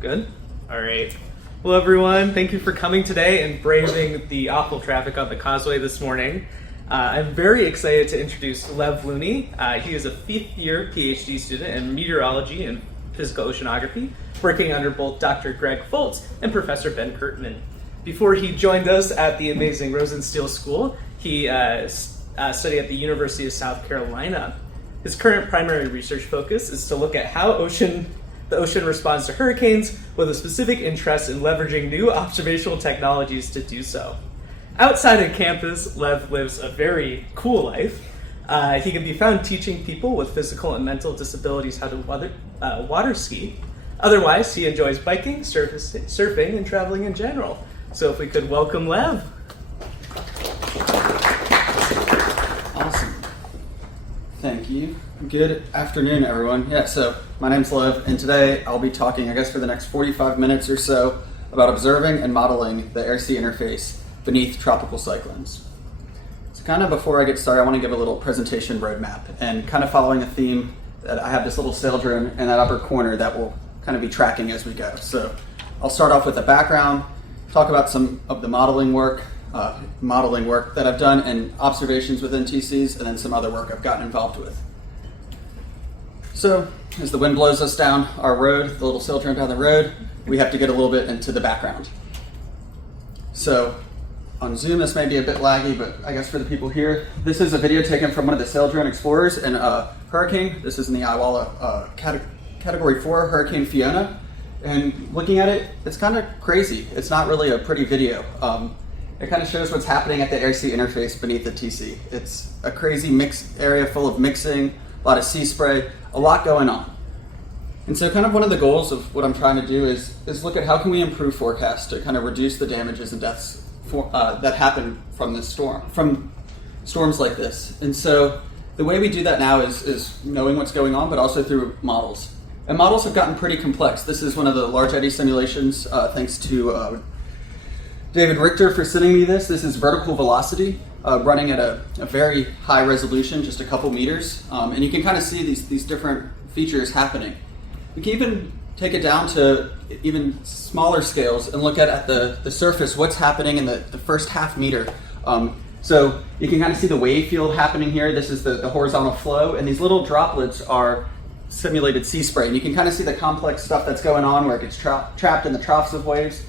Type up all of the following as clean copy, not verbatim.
Good? All right. Well, everyone, thank you for coming today and braving the awful traffic on the causeway this morning. I'm very excited to introduce Lev Looney. He is a fifth-year PhD student in meteorology and physical oceanography, working under both Dr. Greg Foltz and Professor Ben Kurtman. Before he joined us at the amazing Rosenstiel School, he studied at the University of South Carolina. His current primary research focus is to look at how the ocean responds to hurricanes, with a specific interest in leveraging new observational technologies to do so. Outside of campus, Lev lives a very cool life. He can be found teaching people with physical and mental disabilities how to water ski. Otherwise, he enjoys biking, surfing, and traveling in general. So if we could welcome Lev. Awesome. Thank you. Good afternoon, everyone. Yeah, so my name's Lev, and today I'll be talking, I guess, for the next 45 minutes or so about observing and modeling the air-sea interface beneath tropical cyclones. So kind of before I get started, I want to give a little presentation roadmap, and kind of following a theme that I have this little Saildrone in that upper corner that will kind of be tracking as we go. So I'll start off with a background, talk about some of the modeling work that I've done and observations within TCs, and then some other work I've gotten involved with. So as the wind blows us down our road, the little Saildrone down the road, we have to get a little bit into the background. So on Zoom, this may be a bit laggy, but I guess for the people here, this is a video taken from one of the Saildrone explorers in a hurricane. This is in the Iowa Category 4 Hurricane Fiona. And looking at it, it's kind of crazy. It's not really a pretty video. It kind of shows what's happening at the air-sea interface beneath the TC. It's a crazy mixed area full of mixing, a lot of sea spray, a lot going on. And so kind of one of the goals of what I'm trying to do is look at how can we improve forecasts to kind of reduce the damages and deaths that happen from storms like this. And so the way we do that now is knowing what's going on, but also through models. And models have gotten pretty complex. This is one of the large eddy simulations, thanks to David Richter for sending me this. This is vertical velocity, running at a very high resolution, just a couple meters. And you can kind of see these different features happening. We can even take it down to even smaller scales and look at the surface, what's happening in the first half meter. So you can kind of see the wave field happening here. This is the horizontal flow, and these little droplets are simulated sea spray. And you can kind of see the complex stuff that's going on where it gets trapped in the troughs of waves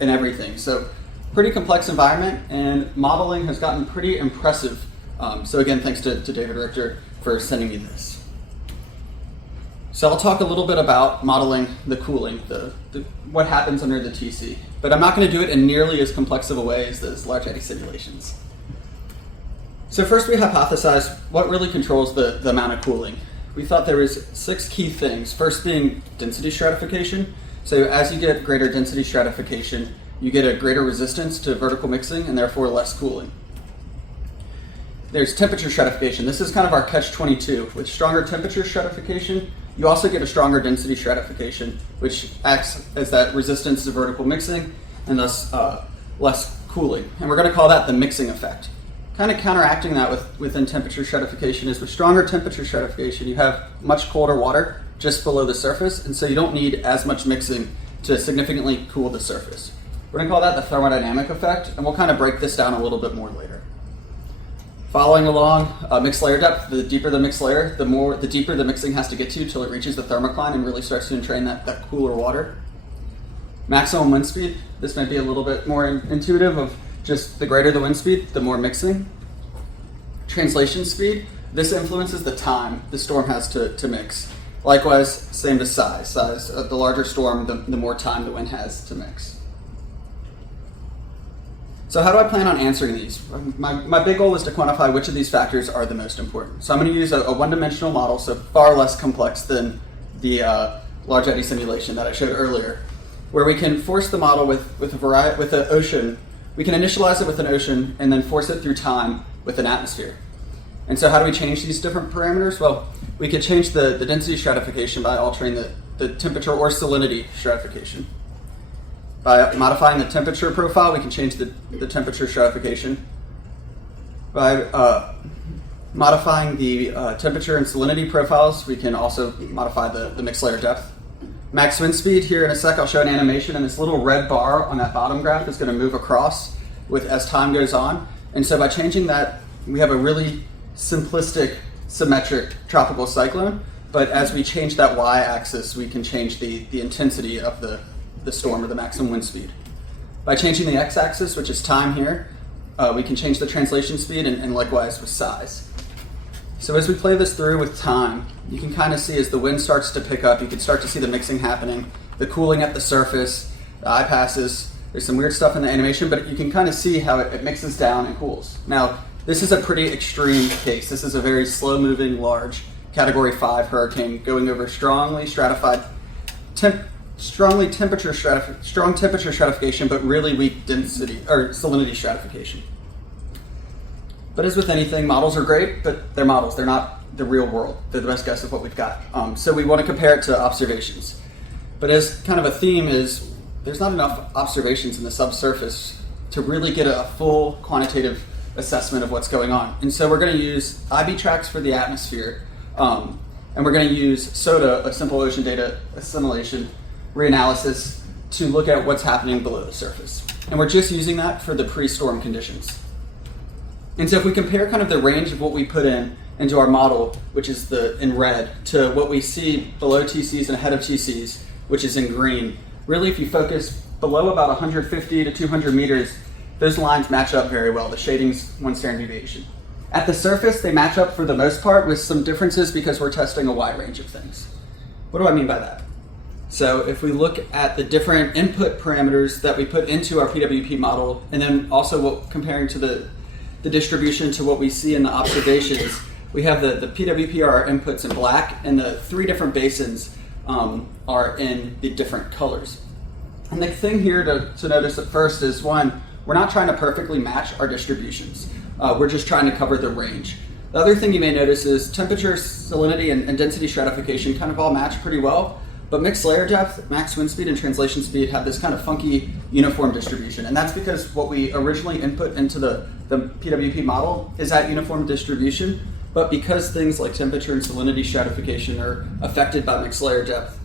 and everything. So pretty complex environment, and modeling has gotten pretty impressive. So again, thanks to David Richter for sending me this. So I'll talk a little bit about modeling the cooling, what happens under the TC, but I'm not going to do it in nearly as complex of a way as those large eddy simulations. So first we hypothesized what really controls the amount of cooling. We thought there was 6 key things. First being density stratification. So as you get greater density stratification, you get a greater resistance to vertical mixing and therefore less cooling. There's temperature stratification. This is kind of our catch-22. With stronger temperature stratification, you also get a stronger density stratification, which acts as that resistance to vertical mixing and thus less cooling. And we're going to call that the mixing effect. Kind of counteracting that within temperature stratification is with stronger temperature stratification, you have much colder water just below the surface, and so you don't need as much mixing to significantly cool the surface. We're going to call that the thermodynamic effect, and we'll kind of break this down a little bit more later. Following along, mixed layer depth, the deeper the mixed layer, the deeper the mixing has to get to till it reaches the thermocline and really starts to entrain that cooler water. Maximum wind speed, this might be a little bit more intuitive of just the greater the wind speed, the more mixing. Translation speed, this influences the time the storm has to mix. Likewise, same to size. The larger storm, the more time the wind has to mix. So how do I plan on answering these? My big goal is to quantify which of these factors are the most important. So I'm going to use a one-dimensional model, so far less complex than the large eddy simulation that I showed earlier, where we can force the model with an ocean. We can initialize it with an ocean and then force it through time with an atmosphere. And so how do we change these different parameters? Well, we could change the density stratification by altering the temperature or salinity stratification. By modifying the temperature profile, we can change the temperature stratification. By modifying the temperature and salinity profiles, we can also modify the mixed layer depth. Max wind speed, here in a sec I'll show an animation, and this little red bar on that bottom graph is going to move across as time goes on. And so by changing that, we have a really simplistic, symmetric tropical cyclone. But as we change that y-axis, we can change the intensity of the storm, or the maximum wind speed. By changing the x-axis, which is time here, we can change the translation speed, and likewise with size. So as we play this through with time, you can kind of see as the wind starts to pick up, you can start to see the mixing happening, the cooling at the surface, the eye passes. There's some weird stuff in the animation, but you can kind of see how it mixes down and cools. Now, this is a pretty extreme case. This is a very slow-moving, large Category 5 hurricane going over strong temperature stratification, but really weak density or salinity stratification. But as with anything, models are great, but they're models. They're not the real world. They're the best guess of what we've got. So we want to compare it to observations. But as kind of a theme is, there's not enough observations in the subsurface to really get a full quantitative assessment of what's going on. And so we're going to use IB tracks for the atmosphere, and we're going to use SODA, a simple ocean data assimilation reanalysis, to look at what's happening below the surface. And we're just using that for the pre-storm conditions. And so if we compare kind of the range of what we put into our model, which is in red, to what we see below TCs and ahead of TCs, which is in green, really if you focus below about 150 to 200 meters, those lines match up very well. The shading's one standard deviation. At the surface, they match up for the most part, with some differences because we're testing a wide range of things. What do I mean by that? So if we look at the different input parameters that we put into our PWP model, and then also comparing to the distribution to what we see in the observations, we have the PWP are our inputs in black, and the 3 different basins are in the different colors. And the thing here to notice at first is, one, we're not trying to perfectly match our distributions. We're just trying to cover the range. The other thing you may notice is temperature, salinity, and density stratification kind of all match pretty well, but mixed layer depth, max wind speed, and translation speed have this kind of funky uniform distribution. And that's because what we originally input into the PWP model is that uniform distribution, but because things like temperature and salinity stratification are affected by mixed layer depth,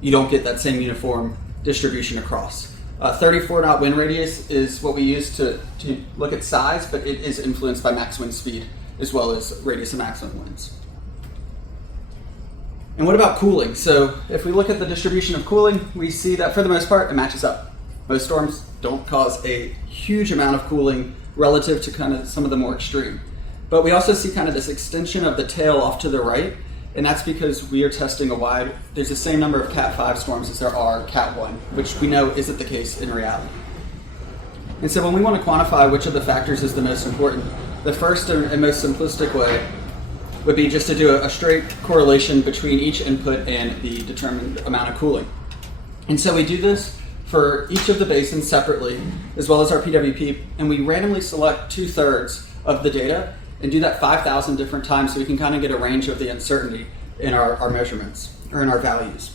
you don't get that same uniform distribution across. 34 knot wind radius is what we use to look at size, but it is influenced by max wind speed as well as radius of maximum winds. And what about cooling? So if we look at the distribution of cooling, we see that for the most part, it matches up. Most storms don't cause a huge amount of cooling relative to kind of some of the more extreme. But we also see kind of this extension of the tail off to the right, and that's because we are testing there's the same number of Cat 5 storms as there are Cat 1, which we know isn't the case in reality. And so when we want to quantify which of the factors is the most important, the first and most simplistic way would be just to do a straight correlation between each input and the determined amount of cooling. And so we do this for each of the basins separately, as well as our PWP, and we randomly select 2/3 of the data and do that 5,000 different times so we can kind of get a range of the uncertainty in our measurements, or in our values.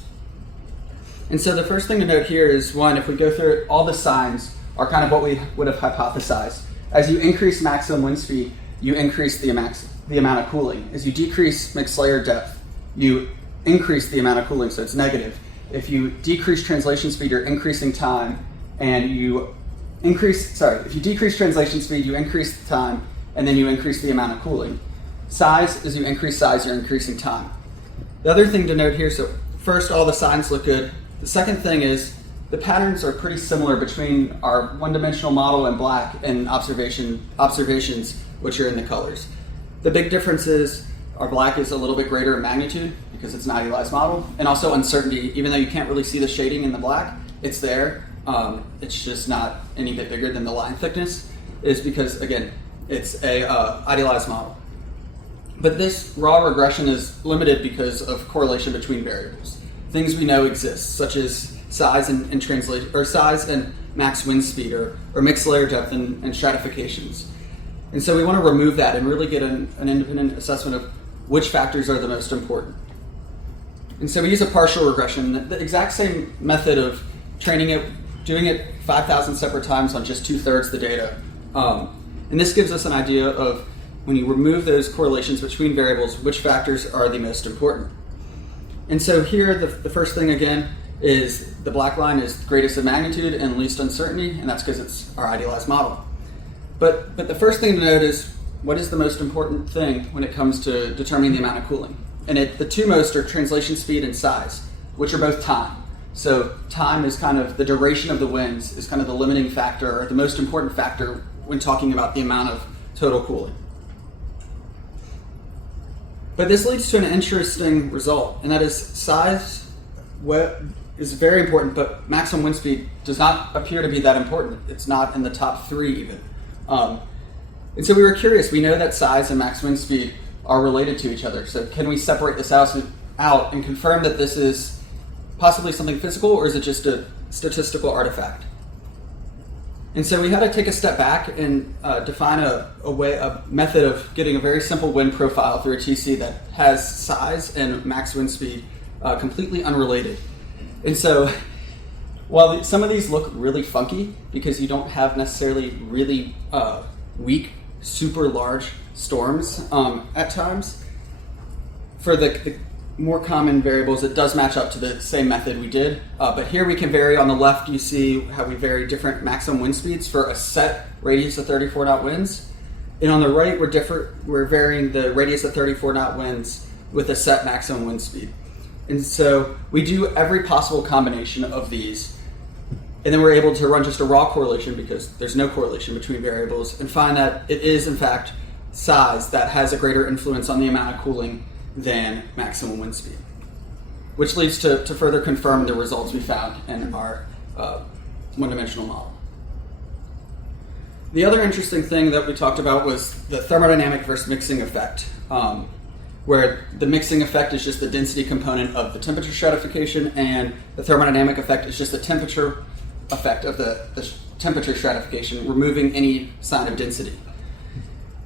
And so the first thing to note here is, one, if we go through it, all the signs are kind of what we would have hypothesized. As you increase maximum wind speed, you increase the amount of cooling. As you decrease mixed layer depth, you increase the amount of cooling, so it's negative. If you decrease translation speed, you're increasing time, and if you decrease translation speed, you increase the time, and then you increase the amount of cooling. Size, as you increase size, you're increasing time. The other thing to note here, so first, all the signs look good. The second thing is, the patterns are pretty similar between our one-dimensional model in black and observations, which are in the colors. The big difference is our black is a little bit greater in magnitude because it's an idealized model, and also uncertainty. Even though you can't really see the shading in the black, it's there. It's just not any bit bigger than the line thickness, is because, again, it's a idealized model. But this raw regression is limited because of correlation between variables. Things we know exist, such as size and translation, or size and max wind speed, or mixed layer depth and stratifications. And so we want to remove that and really get an independent assessment of which factors are the most important. And so we use a partial regression, the exact same method of training it, doing it 5,000 separate times on just 2/3 the data. And this gives us an idea of, when you remove those correlations between variables, which factors are the most important. And so here, the first thing again is the black line is greatest of magnitude and least uncertainty, and that's because it's our idealized model. But the first thing to note is, what is the most important thing when it comes to determining the amount of cooling? And the two most are translation speed and size, which are both time. So time is kind of the duration of the winds is kind of the limiting factor, or the most important factor when talking about the amount of total cooling. But this leads to an interesting result, and that is size is very important, but maximum wind speed does not appear to be that important. It's not in the top 3 even. And so we were curious. We know that size and max wind speed are related to each other. So can we separate this out and confirm that this is possibly something physical, or is it just a statistical artifact? And so we had to take a step back and define a method of getting a very simple wind profile through a TC that has size and max wind speed completely unrelated. And so while some of these look really funky because you don't have necessarily really weak, super large storms at times, for the more common variables, it does match up to the same method we did. But here we can vary. On the left, you see how we vary different maximum wind speeds for a set radius of 34 knot winds. And on the right, we're varying the radius of 34 knot winds with a set maximum wind speed. And so we do every possible combination of these. And then we're able to run just a raw correlation, because there's no correlation between variables, and find that it is, in fact, size that has a greater influence on the amount of cooling than maximum wind speed, which leads to further confirm the results we found in our one-dimensional model. The other interesting thing that we talked about was the thermodynamic versus mixing effect, where the mixing effect is just the density component of the temperature stratification, and the thermodynamic effect is just the temperature effect of the temperature stratification, removing any sign of density.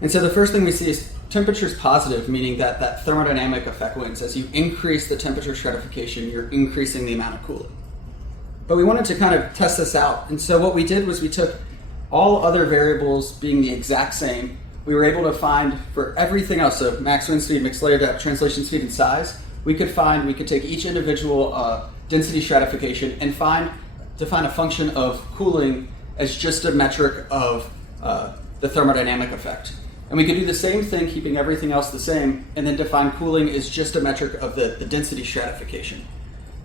And so the first thing we see is temperature is positive, meaning that that thermodynamic effect wins. As you increase the temperature stratification, you're increasing the amount of cooling. But we wanted to kind of test this out. And so what we did was we took all other variables being the exact same. We were able to find for everything else, so max wind speed, mixed layer depth, translation speed, and size, we could take each individual density stratification and define a function of cooling as just a metric of the thermodynamic effect. And we could do the same thing, keeping everything else the same, and then define cooling as just a metric of the density stratification.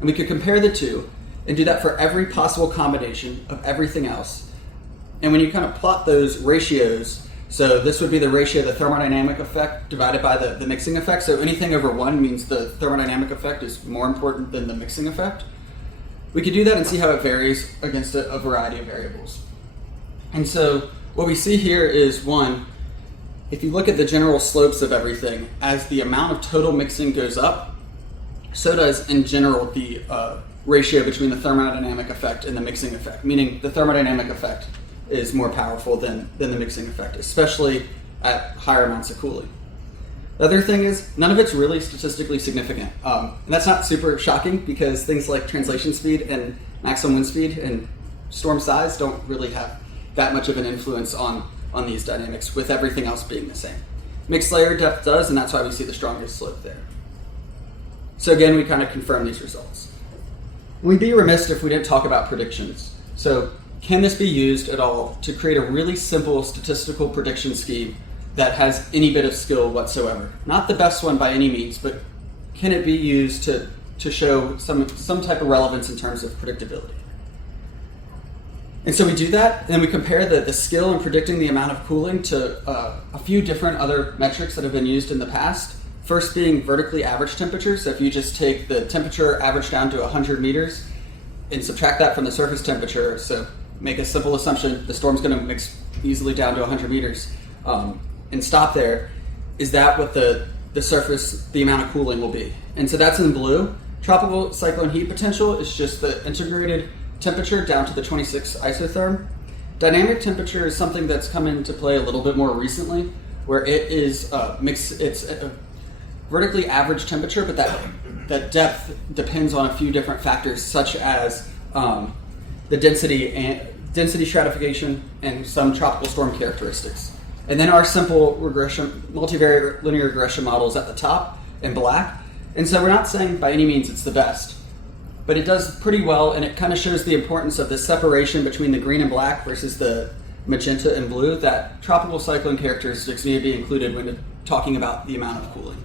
And we could compare the two and do that for every possible combination of everything else. And when you kind of plot those ratios, so this would be the ratio of the thermodynamic effect divided by the mixing effect. So anything over 1 means the thermodynamic effect is more important than the mixing effect. We could do that and see how it varies against a variety of variables. And so what we see here is, one, if you look at the general slopes of everything, as the amount of total mixing goes up, so does, in general, the ratio between the thermodynamic effect and the mixing effect, meaning the thermodynamic effect is more powerful than the mixing effect, especially at higher amounts of cooling. The other thing is, none of it's really statistically significant. And that's not super shocking, because things like translation speed and maximum wind speed and storm size don't really have that much of an influence on these dynamics, with everything else being the same. Mixed layer depth does, and that's why we see the strongest slope there. So again, we kind of confirm these results. We'd be remiss if we didn't talk about predictions. So can this be used at all to create a really simple statistical prediction scheme that has any bit of skill whatsoever? Not the best one by any means, but can it be used to show some type of relevance in terms of predictability? And so we do that, and then we compare the skill in predicting the amount of cooling to a few different other metrics that have been used in the past. First being vertically average temperature. So if you just take the temperature averaged down to 100 meters and subtract that from the surface temperature, so make a simple assumption, the storm's going to mix easily down to 100 meters, and stop there, is that what the amount of cooling will be? And so that's in blue. Tropical cyclone heat potential is just the integrated temperature down to the 26 isotherm. Dynamic temperature is something that's come into play a little bit more recently, where it is it's a vertically average temperature, but that depth depends on a few different factors, such as the density stratification and some tropical storm characteristics. And then our simple regression, multivariate linear regression model is at the top in black. And so we're not saying by any means it's the best, but it does pretty well, and it kind of shows the importance of the separation between the green and black versus the magenta and blue, that tropical cyclone characteristics need to be included when talking about the amount of cooling.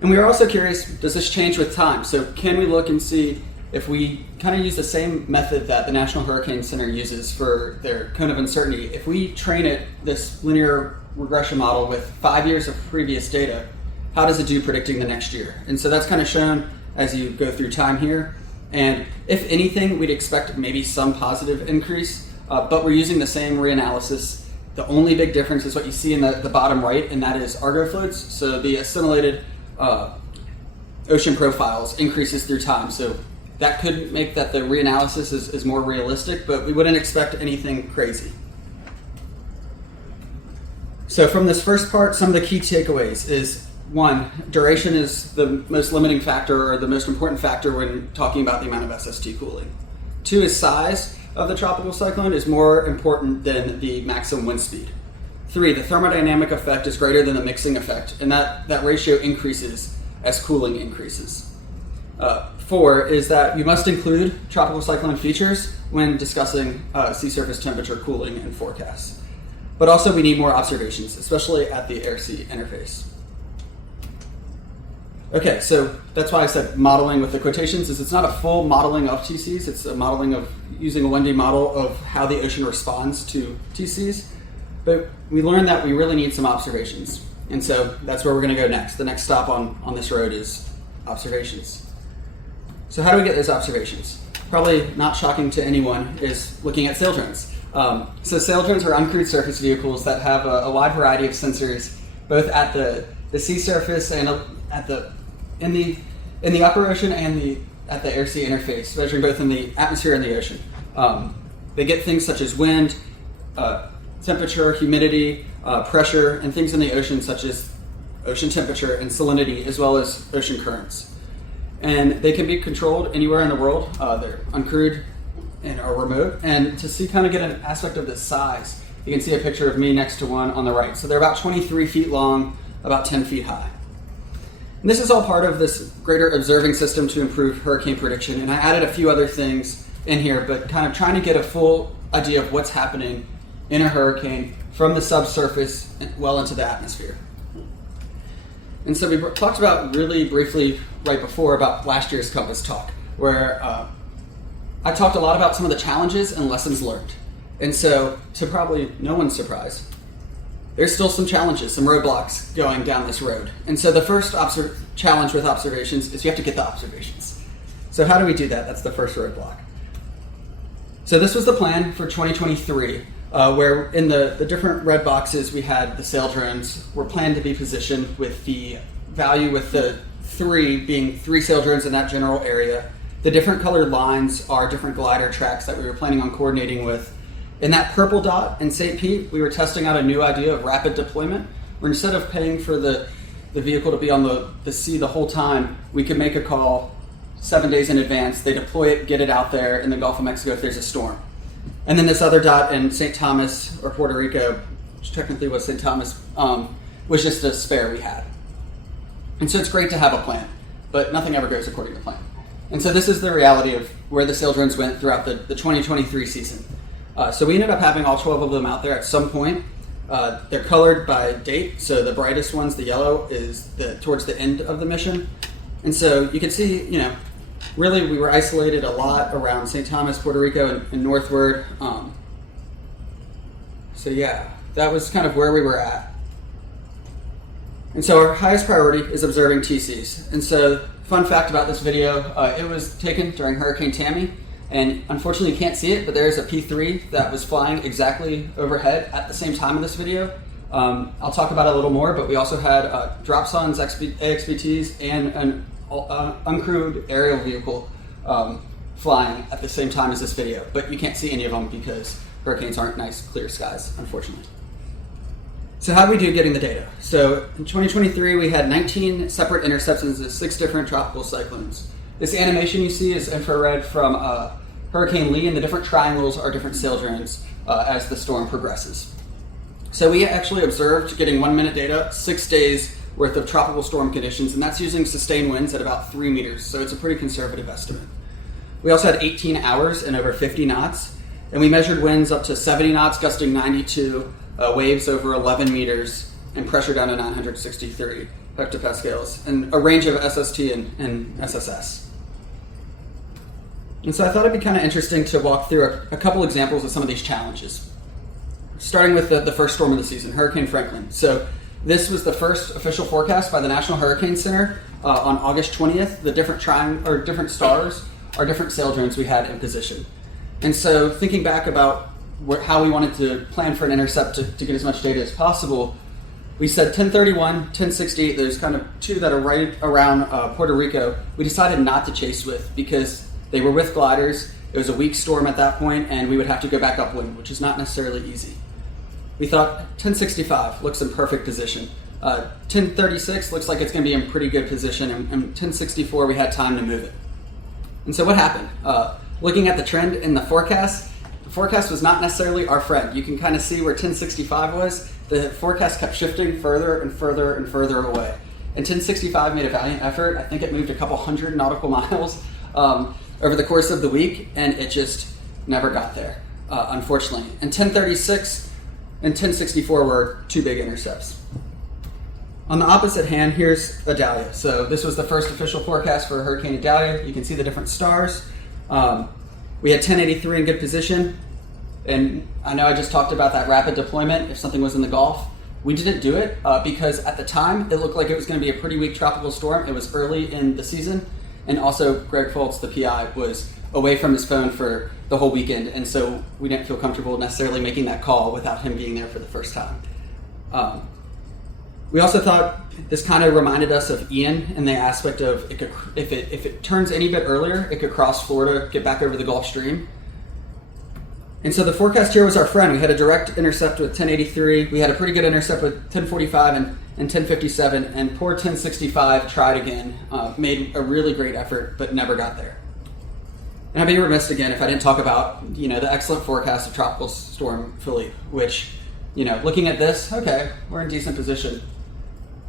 And we are also curious, does this change with time? So can we look and see if we kind of use the same method that the National Hurricane Center uses for their cone of uncertainty, if we train it, this linear regression model, with 5 years of previous data, how does it do predicting the next year? And so that's kind of shown as you go through time here. And if anything, we'd expect maybe some positive increase, but we're using the same reanalysis. The only big difference is what you see in the bottom right, and that is Argo fluids. So the assimilated ocean profiles increases through time. So that could make that the reanalysis is more realistic, but we wouldn't expect anything crazy. So from this first part, some of the key takeaways is, one, duration is the most limiting factor, or the most important factor when talking about the amount of SST cooling. Two is size of the tropical cyclone is more important than the maximum wind speed. Three, the thermodynamic effect is greater than the mixing effect, and that ratio increases as cooling increases. Four is that you must include tropical cyclone features when discussing sea surface temperature, cooling, and forecasts. But also we need more observations, especially at the air-sea interface. Okay, so that's why I said modeling with the quotations, is it's not a full modeling of TCs, it's a modeling of using a 1D model of how the ocean responds to TCs. But we learned that we really need some observations. And so that's where we're going to go next. The next stop on this road is observations. So how do we get those observations? Probably not shocking to anyone is looking at saildrones. So saildrones are uncrewed surface vehicles that have a wide variety of sensors, both at the sea surface and in the upper ocean and at the air-sea interface, measuring both in the atmosphere and the ocean. They get things such as wind, temperature, humidity, pressure, and things in the ocean such as ocean temperature and salinity, as well as ocean currents. And they can be controlled anywhere in the world. They're uncrewed and are remote. And to get an aspect of the size, you can see a picture of me next to one on the right. So they're about 23 feet long, about 10 feet high. And this is all part of this greater observing system to improve hurricane prediction. And I added a few other things in here, but kind of trying to get a full idea of what's happening in a hurricane from the subsurface well into the atmosphere. And so we talked about really briefly right before about last year's Compass talk, where I talked a lot about some of the challenges and lessons learned. And so, to probably no one's surprise, there's still some challenges, some roadblocks going down this road. And so the first challenge with observations is you have to get the observations. So how do we do that? That's the first roadblock. So this was the plan for 2023, where in the different red boxes we had the saildrones were planned to be positioned with the value with the 3 being 3 saildrones in that general area. The different colored lines are different glider tracks that we were planning on coordinating with. In that purple dot in St. Pete, we were testing out a new idea of rapid deployment, where instead of paying for the vehicle to be on the sea the whole time, we could make a call 7 days in advance. They deploy it, get it out there in the Gulf of Mexico if there's a storm. And then this other dot in St. Thomas, or Puerto Rico, which technically was St. Thomas, was just a spare we had. And so it's great to have a plan, but nothing ever goes according to plan. And so this is the reality of where the saildrones went throughout the 2023 season. So we ended up having all 12 of them out there at some point. They're colored by date, so the brightest ones, the yellow, is towards the end of the mission. And so you can see, really we were isolated a lot around St. Thomas, Puerto Rico, and northward. So yeah, that was kind of where we were at. And so our highest priority is observing TCs. And so fun fact about this video, it was taken during Hurricane Tammy. And unfortunately you can't see it, but there's a P3 that was flying exactly overhead at the same time of this video. I'll talk about it a little more, but we also had dropsons, AXBTs, and an uncrewed aerial vehicle flying at the same time as this video. But you can't see any of them because hurricanes aren't nice, clear skies, unfortunately. So how do we do getting the data? So in 2023, we had 19 separate interceptions of 6 different tropical cyclones. This animation you see is infrared from Hurricane Lee, and the different triangles are different saildrones as the storm progresses. So we actually observed, getting 1 minute data, 6 days worth of tropical storm conditions, and that's using sustained winds at about 3 meters, so it's a pretty conservative estimate. We also had 18 hours and over 50 knots, and we measured winds up to 70 knots, gusting 92, waves over 11 meters, and pressure down to 963 hectopascals, and a range of SST and SSS. And so I thought it'd be kind of interesting to walk through a couple examples of some of these challenges. Starting with the first storm of the season, Hurricane Franklin. So this was the first official forecast by the National Hurricane Center on August 20th. The different stars are different saildrones we had in position. And so thinking back about how we wanted to plan for an intercept to get as much data as possible, we said 1031, 1068, there's kind of two that are right around Puerto Rico, we decided not to chase with because they were with gliders. It was a weak storm at that point, and we would have to go back upwind, which is not necessarily easy. We thought 1065 looks in perfect position. 1036 looks like it's going to be in pretty good position, and 1064 we had time to move it. And so what happened? Looking at the trend in the forecast was not necessarily our friend. You can kind of see where 1065 was. The forecast kept shifting further and further and further away. And 1065 made a valiant effort. I think it moved a couple hundred nautical miles over the course of the week, and it just never got there, unfortunately. And 1036 and 1064 were two big intercepts. On the opposite hand, here's Idalia. So this was the first official forecast for Hurricane Idalia. You can see the different stars. We had 1083 in good position, and I know I just talked about that rapid deployment if something was in the Gulf. We didn't do it because at the time it looked like it was going to be a pretty weak tropical storm. It was early in the season, and also Greg Foltz, the PI, was away from his phone for the whole weekend, and so we didn't feel comfortable necessarily making that call without him being there for the first time. We also thought this kind of reminded us of Ian in the aspect of if it turns any bit earlier, it could cross Florida, get back over the Gulf Stream. And so the forecast here was our friend. We had a direct intercept with 1083. We had a pretty good intercept with 1045 and 1057. And poor 1065 tried again, made a really great effort, but never got there. And I'd be remiss again if I didn't talk about the excellent forecast of Tropical Storm Philippe, which looking at this, okay, we're in decent position.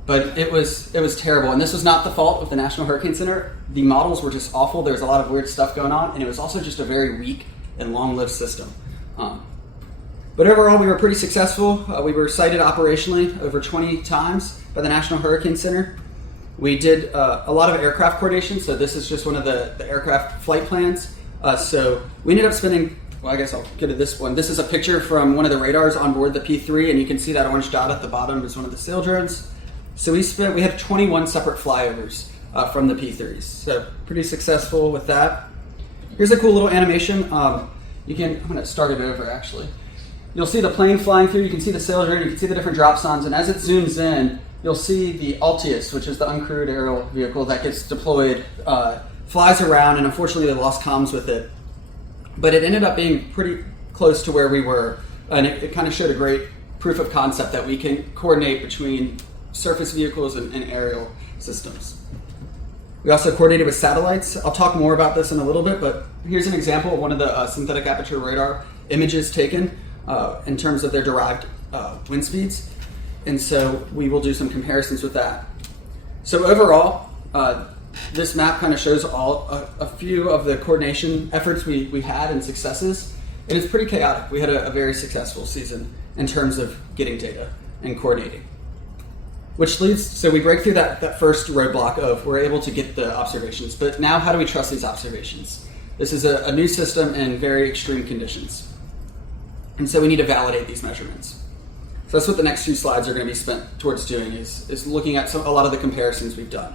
But it was terrible, and this was not the fault of the National Hurricane Center. The models were just awful. There was a lot of weird stuff going on, and it was also just a very weak and long-lived system. But overall, we were pretty successful. We were sighted operationally over 20 times by the National Hurricane Center. We did a lot of aircraft coordination, so this is just one of the aircraft flight plans. So we ended up spending, well, I guess I'll get to this one. This is a picture from one of the radars on board the P3, and you can see that orange dot at the bottom is one of the Saildrones. So we had 21 separate flyovers from the P3s, so pretty successful with that. Here's a cool little animation. I'm going to start it over actually. You'll see the plane flying through, you can see the Saildrone, you can see the different dropsons, and as it zooms in, you'll see the Altius, which is the uncrewed aerial vehicle that gets deployed, flies around, and unfortunately they lost comms with it. But it ended up being pretty close to where we were, and it kind of showed a great proof of concept that we can coordinate between surface vehicles and aerial systems. We also coordinated with satellites. I'll talk more about this in a little bit, but here's an example of one of the synthetic aperture radar images taken in terms of their derived wind speeds. And so we will do some comparisons with that. So overall, this map kind of shows a few of the coordination efforts we had and successes. And it's pretty chaotic. We had a very successful season in terms of getting data and coordinating. Which leads, so we break through that first roadblock of we're able to get the observations, but now how do we trust these observations? This is a new system in very extreme conditions. And so we need to validate these measurements. So that's what the next few slides are going to be spent towards doing, is looking at a lot of the comparisons we've done.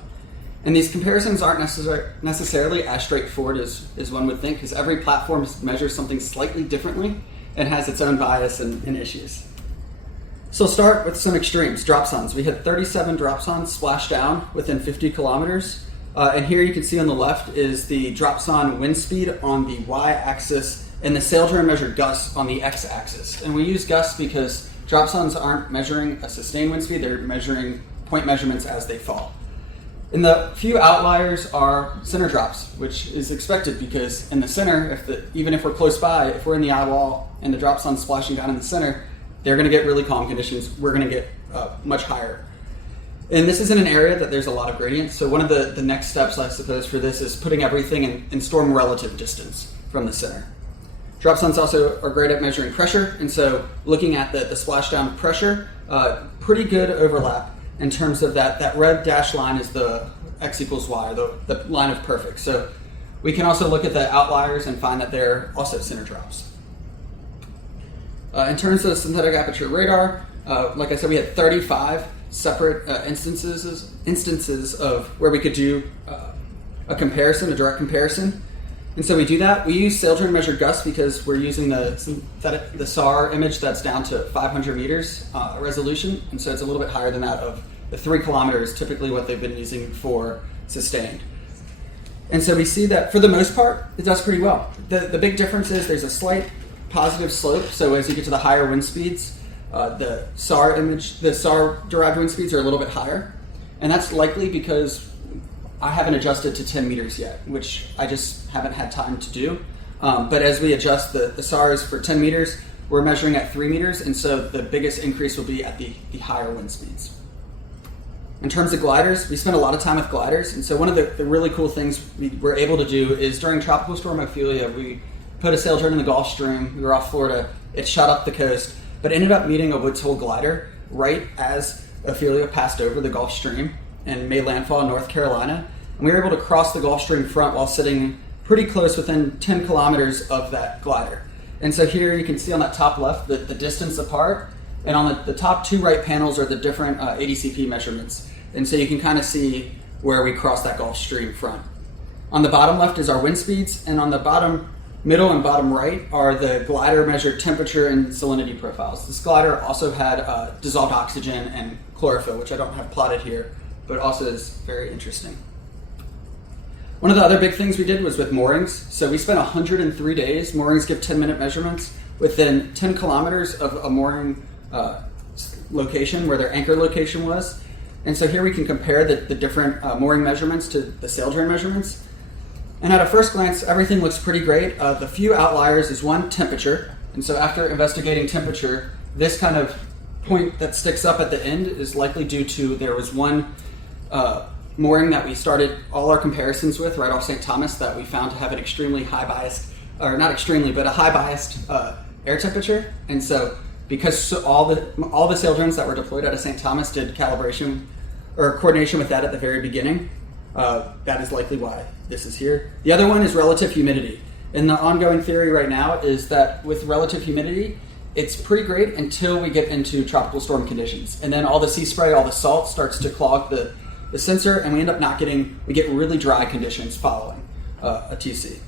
And these comparisons aren't necessarily as straightforward as one would think, because every platform measures something slightly differently and has its own bias and issues. So I'll start with some extremes, dropsons. We had 37 dropsons splash down within 50 kilometers. And here you can see on the left is the dropson wind speed on the y-axis, and the Saildrone measured gusts on the x-axis. And we use gusts because dropsons aren't measuring a sustained wind speed, they're measuring point measurements as they fall. And the few outliers are center drops, which is expected because in the center, even if we're close by, if we're in the eye wall and the dropson's splashing down in the center, they're going to get really calm conditions. We're going to get much higher. And this is in an area that there's a lot of gradients. So one of the next steps, I suppose, for this is putting everything in storm relative distance from the center. Dropsondes also are great at measuring pressure. And so looking at the splashdown pressure, pretty good overlap in terms of that red dashed line is the x equals y, the line of perfect. So we can also look at the outliers and find that they're also center drops. In terms of synthetic aperture radar, like I said, we had 35 separate instances of where we could do a comparison, a direct comparison. And so we do that. We use Saildrone measured gusts because we're using the SAR image that's down to 500 meters resolution. And so it's a little bit higher than that of the 3 kilometers, typically what they've been using for sustained. And so we see that for the most part, it does pretty well. The big difference is there's a slight positive slope. So as you get to the higher wind speeds, the SAR derived wind speeds are a little bit higher. And that's likely because I haven't adjusted to 10 meters yet, which I just haven't had time to do. But as we adjust the SARs for 10 meters, we're measuring at 3 meters. And so the biggest increase will be at the higher wind speeds. In terms of gliders, we spend a lot of time with gliders. And so one of the really cool things we were able to do is during Tropical Storm Ophelia, we put a Saildrone in the Gulf Stream. We were off Florida. It shot up the coast, but ended up meeting a Woods Hole glider right as Ophelia passed over the Gulf Stream and made landfall in North Carolina. And we were able to cross the Gulf Stream front while sitting pretty close within 10 kilometers of that glider. And so here you can see on that top left the distance apart. And on the top 2 right panels are the different ADCP measurements. And so you can kind of see where we crossed that Gulf Stream front. On the bottom left is our wind speeds, and on the bottom middle and bottom right are the glider measured temperature and salinity profiles. This glider also had dissolved oxygen and chlorophyll, which I don't have plotted here, but also is very interesting. One of the other big things we did was with moorings. So we spent 103 days. Moorings give 10-minute measurements within 10 kilometers of a mooring location where their anchor location was. And so here we can compare the different mooring measurements to the Saildrone measurements. And at a first glance, everything looks pretty great. The few outliers is one, temperature. And so after investigating temperature, this kind of point that sticks up at the end is likely due to there was one mooring that we started all our comparisons with right off St. Thomas that we found to have an extremely high biased, or not extremely, but a high biased air temperature. And so because all the Saildrones that were deployed out of St. Thomas did calibration or coordination with that at the very beginning, that is likely why this is here. The other one is relative humidity. And the ongoing theory right now is that with relative humidity, it's pretty great until we get into tropical storm conditions. And then all the sea spray, all the salt starts to clog the sensor, and we end up we get really dry conditions following a TC.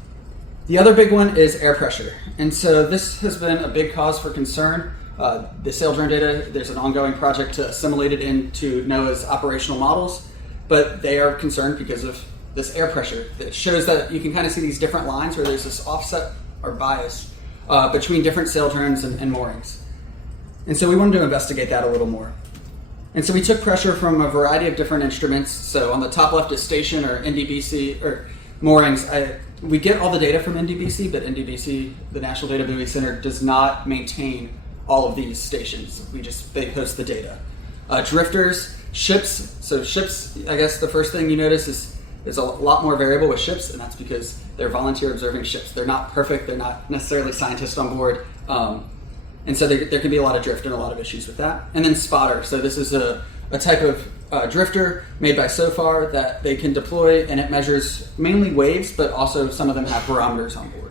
The other big one is air pressure. And so this has been a big cause for concern. The Saildrone data, there's an ongoing project to assimilate it into NOAA's operational models, but they are concerned because of this air pressure. It shows that you can kind of see these different lines where there's this offset or bias between different Saildrones and moorings. And so we wanted to investigate that a little more. And so we took pressure from a variety of different instruments. So on the top left is station or NDBC or moorings. We get all the data from NDBC, but NDBC, the National Data Buoy Center, does not maintain all of these stations. They host the data. Drifters, ships. So ships, I guess the first thing you notice is there's a lot more variable with ships, and that's because they're volunteer observing ships. They're not perfect. They're not necessarily scientists on board. And so there can be a lot of drift and a lot of issues with that. And then spotter. So this is a type of drifter made by SOFAR that they can deploy, and it measures mainly waves, but also some of them have barometers on board.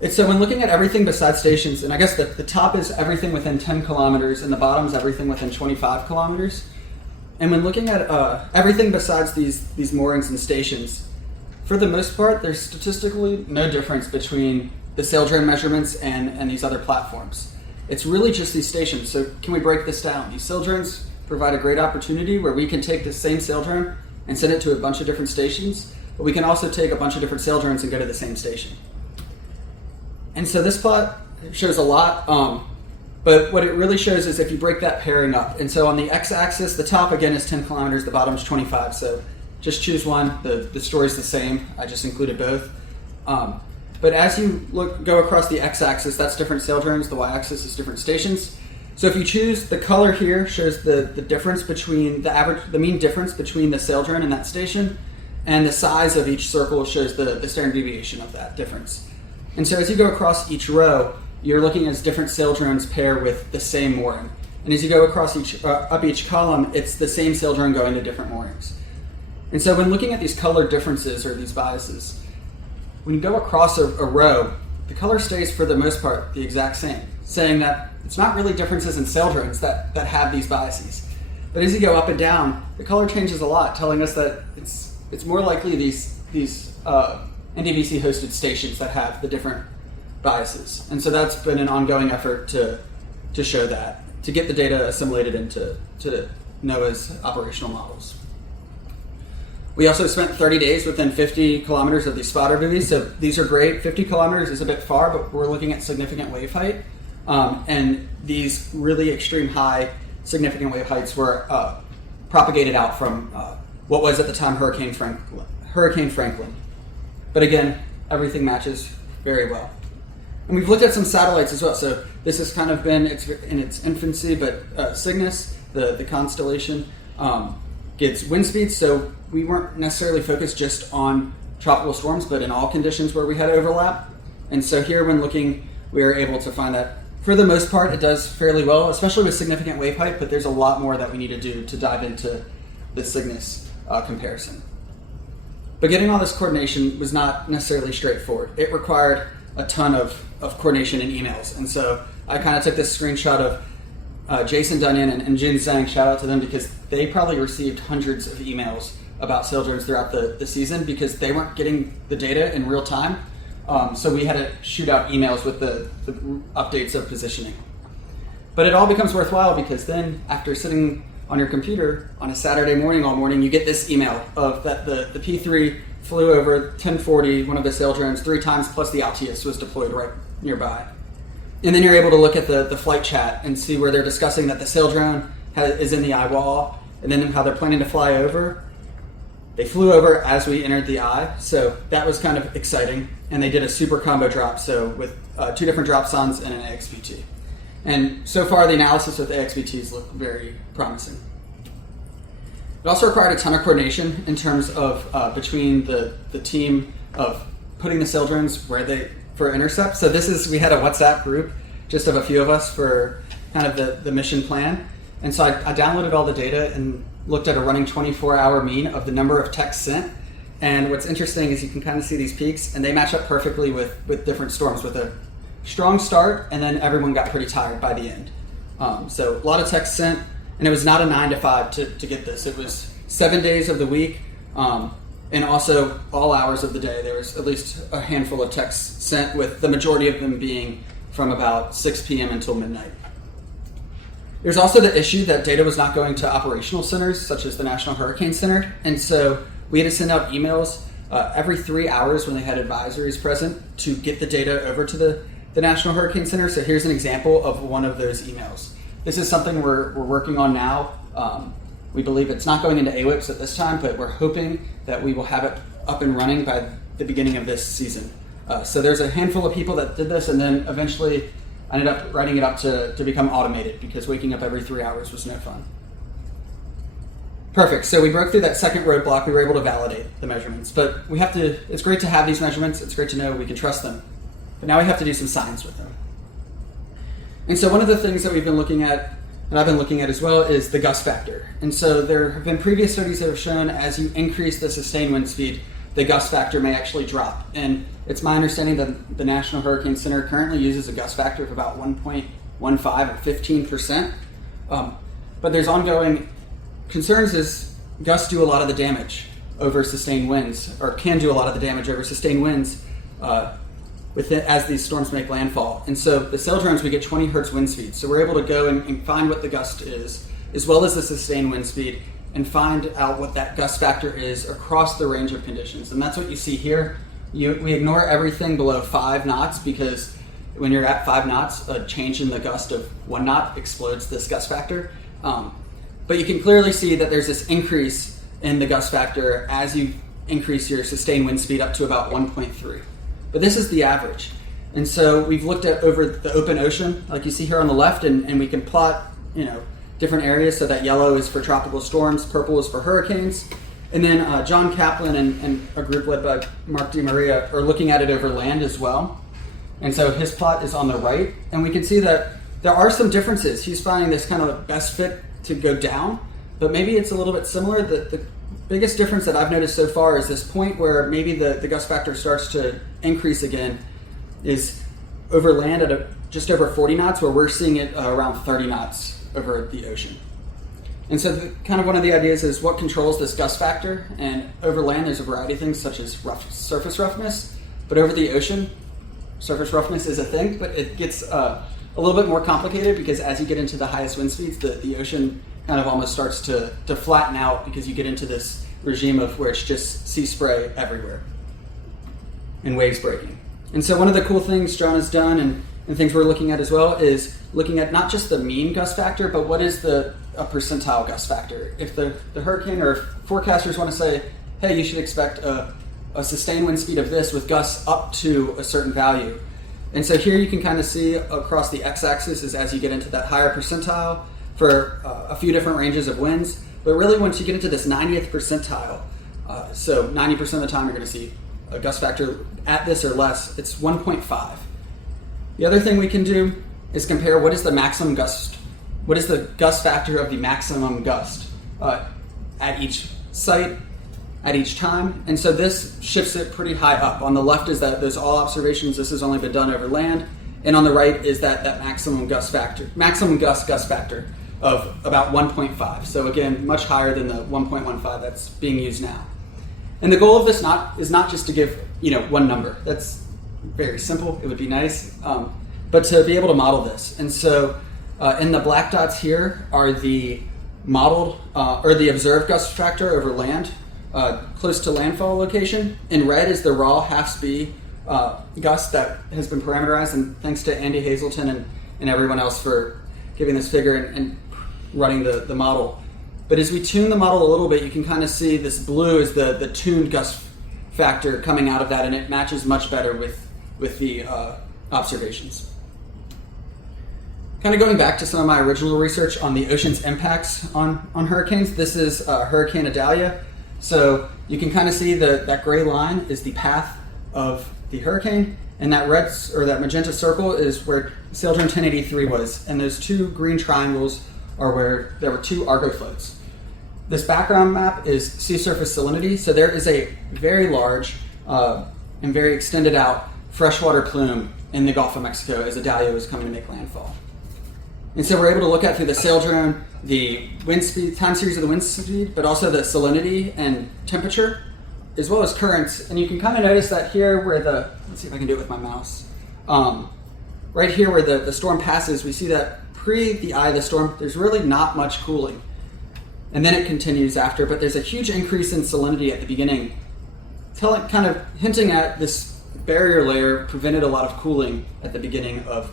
And so when looking at everything besides stations, and I guess the top is everything within 10 kilometers, and the bottom is everything within 25 kilometers. And when looking at everything besides these moorings and stations, for the most part, there's statistically no difference between the Saildrone measurements and these other platforms. It's really just these stations. So can we break this down? These Saildrones provide a great opportunity where we can take the same Saildrone and send it to a bunch of different stations, but we can also take a bunch of different Saildrones and go to the same station. And so this plot shows a lot, but what it really shows is if you break that pairing up. And so on the x-axis, the top again is 10 kilometers, the bottom is 25. So just choose one. The story's the same. I just included both. But as you go across the x-axis, that's different Saildrones. The y-axis is different stations. So if you choose, the color here shows the difference between the mean difference between the Saildrone and that station, and the size of each circle shows the standard deviation of that difference. And so as you go across each row, you're looking as different Saildrones pair with the same mooring. And as you go across up each column, it's the same Saildrone going to different moorings. And so when looking at these color differences or these biases, when you go across a row, the color stays for the most part the exact same, saying that it's not really differences in Saildrones that have these biases. But as you go up and down, the color changes a lot, telling us that it's more likely these NDVC hosted stations that have the different biases. And so that's been an ongoing effort to show that, to get the data assimilated into NOAA's operational models. We also spent 30 days within 50 kilometers of these spotter buoys, so these are great. 50 kilometers is a bit far, but we're looking at significant wave height. And these really extreme high significant wave heights were propagated out from what was at the time Hurricane Franklin. But again, everything matches very well. And we've looked at some satellites as well. So this has kind of been in its infancy, but Cygnus, the constellation, gets wind speeds. So we weren't necessarily focused just on tropical storms, but in all conditions where we had overlap. And so here when looking, we were able to find that for the most part, it does fairly well, especially with significant wave height, but there's a lot more that we need to do to dive into the Cygnus comparison. But getting all this coordination was not necessarily straightforward. It required a ton of coordination and emails. And so I kind of took this screenshot of Jason Dunyan and Jin Zhang, shout out to them, because they probably received hundreds of emails about Saildrones throughout the season because they weren't getting the data in real time. So we had to shoot out emails with the updates of positioning. But it all becomes worthwhile because then after sitting on your computer on a Saturday morning all morning, you get this email of that the P3 flew over 1040, one of the Saildrones, 3 times, plus the Altius was deployed right nearby. And then you're able to look at the flight chat and see where they're discussing that the Saildrone is in the eye wall, and then how they're planning to fly over. They flew over as we entered the eye, so that was kind of exciting. And they did a super combo drop, so with 2 different drop sons and an AXPT. And so far, the analysis with AXPTs look very promising. It also required a ton of coordination in terms of between the team of putting the Saildrones for intercept. So we had a WhatsApp group just of a few of us for kind of the mission plan. And so I downloaded all the data and looked at a running 24-hour mean of the number of texts sent. And what's interesting is you can kind of see these peaks, and they match up perfectly with different storms, with a strong start, and then everyone got pretty tired by the end. So a lot of texts sent, and it was not a 9 to 5 to get this. It was 7 days of the week, and also all hours of the day. There was at least a handful of texts sent, with the majority of them being from about 6 p.m. until midnight. There's also the issue that data was not going to operational centers, such as the National Hurricane Center, and so we had to send out emails every 3 hours when they had advisories present to get the data over to the National Hurricane Center. So here's an example of one of those emails. This is something we're working on now. We believe it's not going into AWIPS at this time, but we're hoping that we will have it up and running by the beginning of this season. So there's a handful of people that did this, and then eventually I ended up writing it up to become automated, because waking up every 3 hours was no fun. Perfect. So we broke through that second roadblock. We were able to validate the measurements, but it's great to have these measurements. It's great to know we can trust them, but now we have to do some science with them. And so one of the things that we've been looking at, and I've been looking at as well, is the gust factor. And so there have been previous studies that have shown as you increase the sustained wind speed, the gust factor may actually drop. And it's my understanding that the National Hurricane Center currently uses a gust factor of about 1.15 or 15%. But there's ongoing concerns is gusts do a lot of the damage over sustained winds, or can do a lot of the damage over sustained winds as these storms make landfall. And so the Saildrones, we get 20 hertz wind speed. So we're able to go and find what the gust is, as well as the sustained wind speed, and find out what that gust factor is across the range of conditions. And that's what you see here. We ignore everything below 5 knots, because when you're at 5 knots, a change in the gust of 1 knot explodes this gust factor. But you can clearly see that there's this increase in the gust factor as you increase your sustained wind speed up to about 1.3. But this is the average. And so we've looked at over the open ocean, like you see here on the left, and we can plot, different areas. So that yellow is for tropical storms, purple is for hurricanes. And then John Kaplan and a group led by Mark DiMaria are looking at it over land as well. And so his plot is on the right, and we can see that there are some differences. He's finding this kind of best fit to go down, but maybe it's a little bit similar. The biggest difference that I've noticed so far is this point where maybe the gust factor starts to increase again is over land at just over 40 knots, where we're seeing it around 30 knots over the ocean. And so kind of one of the ideas is what controls this gust factor. And over land, there's a variety of things such as surface roughness, but over the ocean, surface roughness is a thing, but it gets a little bit more complicated because as you get into the highest wind speeds, the ocean kind of almost starts to flatten out because you get into this regime of where it's just sea spray everywhere and waves breaking. And so one of the cool things John has done and things we're looking at as well is looking at not just the mean gust factor, but what is a percentile gust factor. If the hurricane or forecasters want to say, hey, you should expect a sustained wind speed of this with gusts up to a certain value. And so here you can kind of see across the x-axis is as you get into that higher percentile for a few different ranges of winds. But really once you get into this 90th percentile, so 90% of the time you're going to see a gust factor at this or less, it's 1.5. The other thing we can do is compare what is the gust factor of the maximum gust at each site, at each time. And so this shifts it pretty high up. On the left is that those all observations, this has only been done over land. And on the right is that maximum gust factor of about 1.5. So again, much higher than the 1.15 that's being used now. And the goal of this is not just to give one number. That's very simple. It would be nice, but to be able to model this. And so in the black dots here are the modeled or the observed gust factor over land, close to landfall location. In red is the raw half-speed gust that has been parameterized, and thanks to Andy Hazelton and everyone else for giving this figure and running the model. But as we tune the model a little bit, you can kind of see this blue is the tuned gust factor coming out of that, and it matches much better with the observations. Kind of going back to some of my original research on the ocean's impacts on hurricanes, this is Hurricane Idalia. So you can kind of see that gray line is the path of the hurricane, and that red or that magenta circle is where Saildrone 1083 was, and those two green triangles are where there were two Argo floats. This background map is sea surface salinity, so there is a very large and very extended out freshwater plume in the Gulf of Mexico as Idalia was coming to make landfall. And so we're able to look at through the Saildrone the wind speed, time series of the wind speed, but also the salinity and temperature, as well as currents. And you can kind of notice that here where let's see if I can do it with my mouse. Right here where the storm passes, we see that pre the eye of the storm, there's really not much cooling. And then it continues after, but there's a huge increase in salinity at the beginning, kind of hinting at this barrier layer prevented a lot of cooling at the beginning of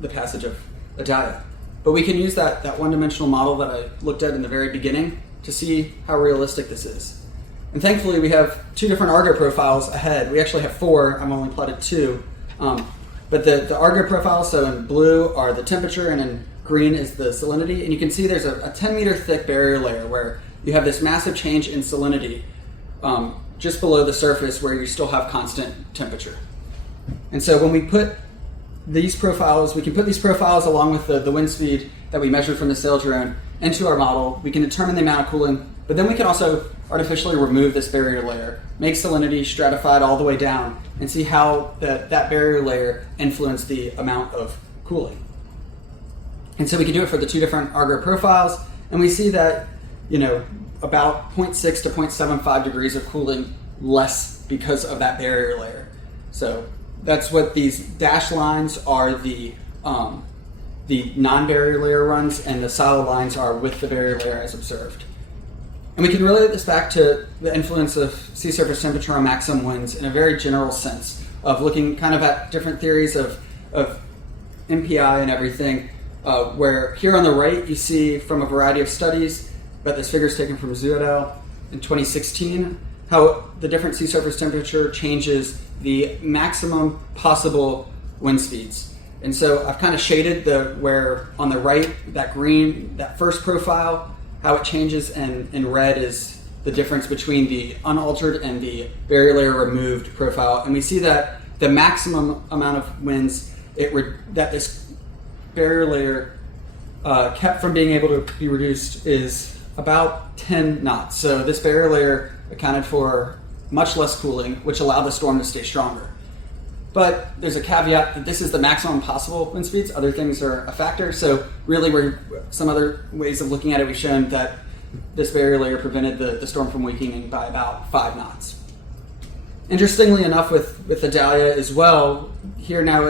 the passage of Idalia. But we can use that one-dimensional model that I looked at in the very beginning to see how realistic this is. And thankfully, we have two different Argo profiles ahead. We actually have four. I'm only plotted two. But the Argo profiles, so in blue are the temperature and in green is the salinity. And you can see there's a 10-meter thick barrier layer where you have this massive change in salinity just below the surface where you still have constant temperature. And so when we put these profiles, we can put these profiles along with the wind speed that we measured from the Saildrone into our model. We can determine the amount of cooling, but then we can also artificially remove this barrier layer, make salinity stratified all the way down, and see how that barrier layer influenced the amount of cooling. And so we can do it for the two different Argo profiles, and we see that about 0.6 to 0.75 degrees of cooling less because of that barrier layer. So that's what these dashed lines are, the non-barrier layer runs, and the solid lines are with the barrier layer as observed. And we can relate this back to the influence of sea surface temperature on maximum winds in a very general sense of looking kind of at different theories of MPI and everything, where here on the right you see from a variety of studies, but this figure is taken from Zuadel in 2016, how the different sea surface temperature changes the maximum possible wind speeds. And so I've kind of shaded where on the right, that green, that first profile, how it changes, and in red is the difference between the unaltered and the barrier layer removed profile. And we see that the maximum amount of winds that this barrier layer kept from being able to be reduced is about 10 knots. So this barrier layer accounted for much less cooling, which allowed the storm to stay stronger. But there's a caveat that this is the maximum possible wind speeds. Other things are a factor. So really, some other ways of looking at it, we've shown that this barrier layer prevented the storm from weakening by about 5 knots. Interestingly enough, with the Dahlia as well, here now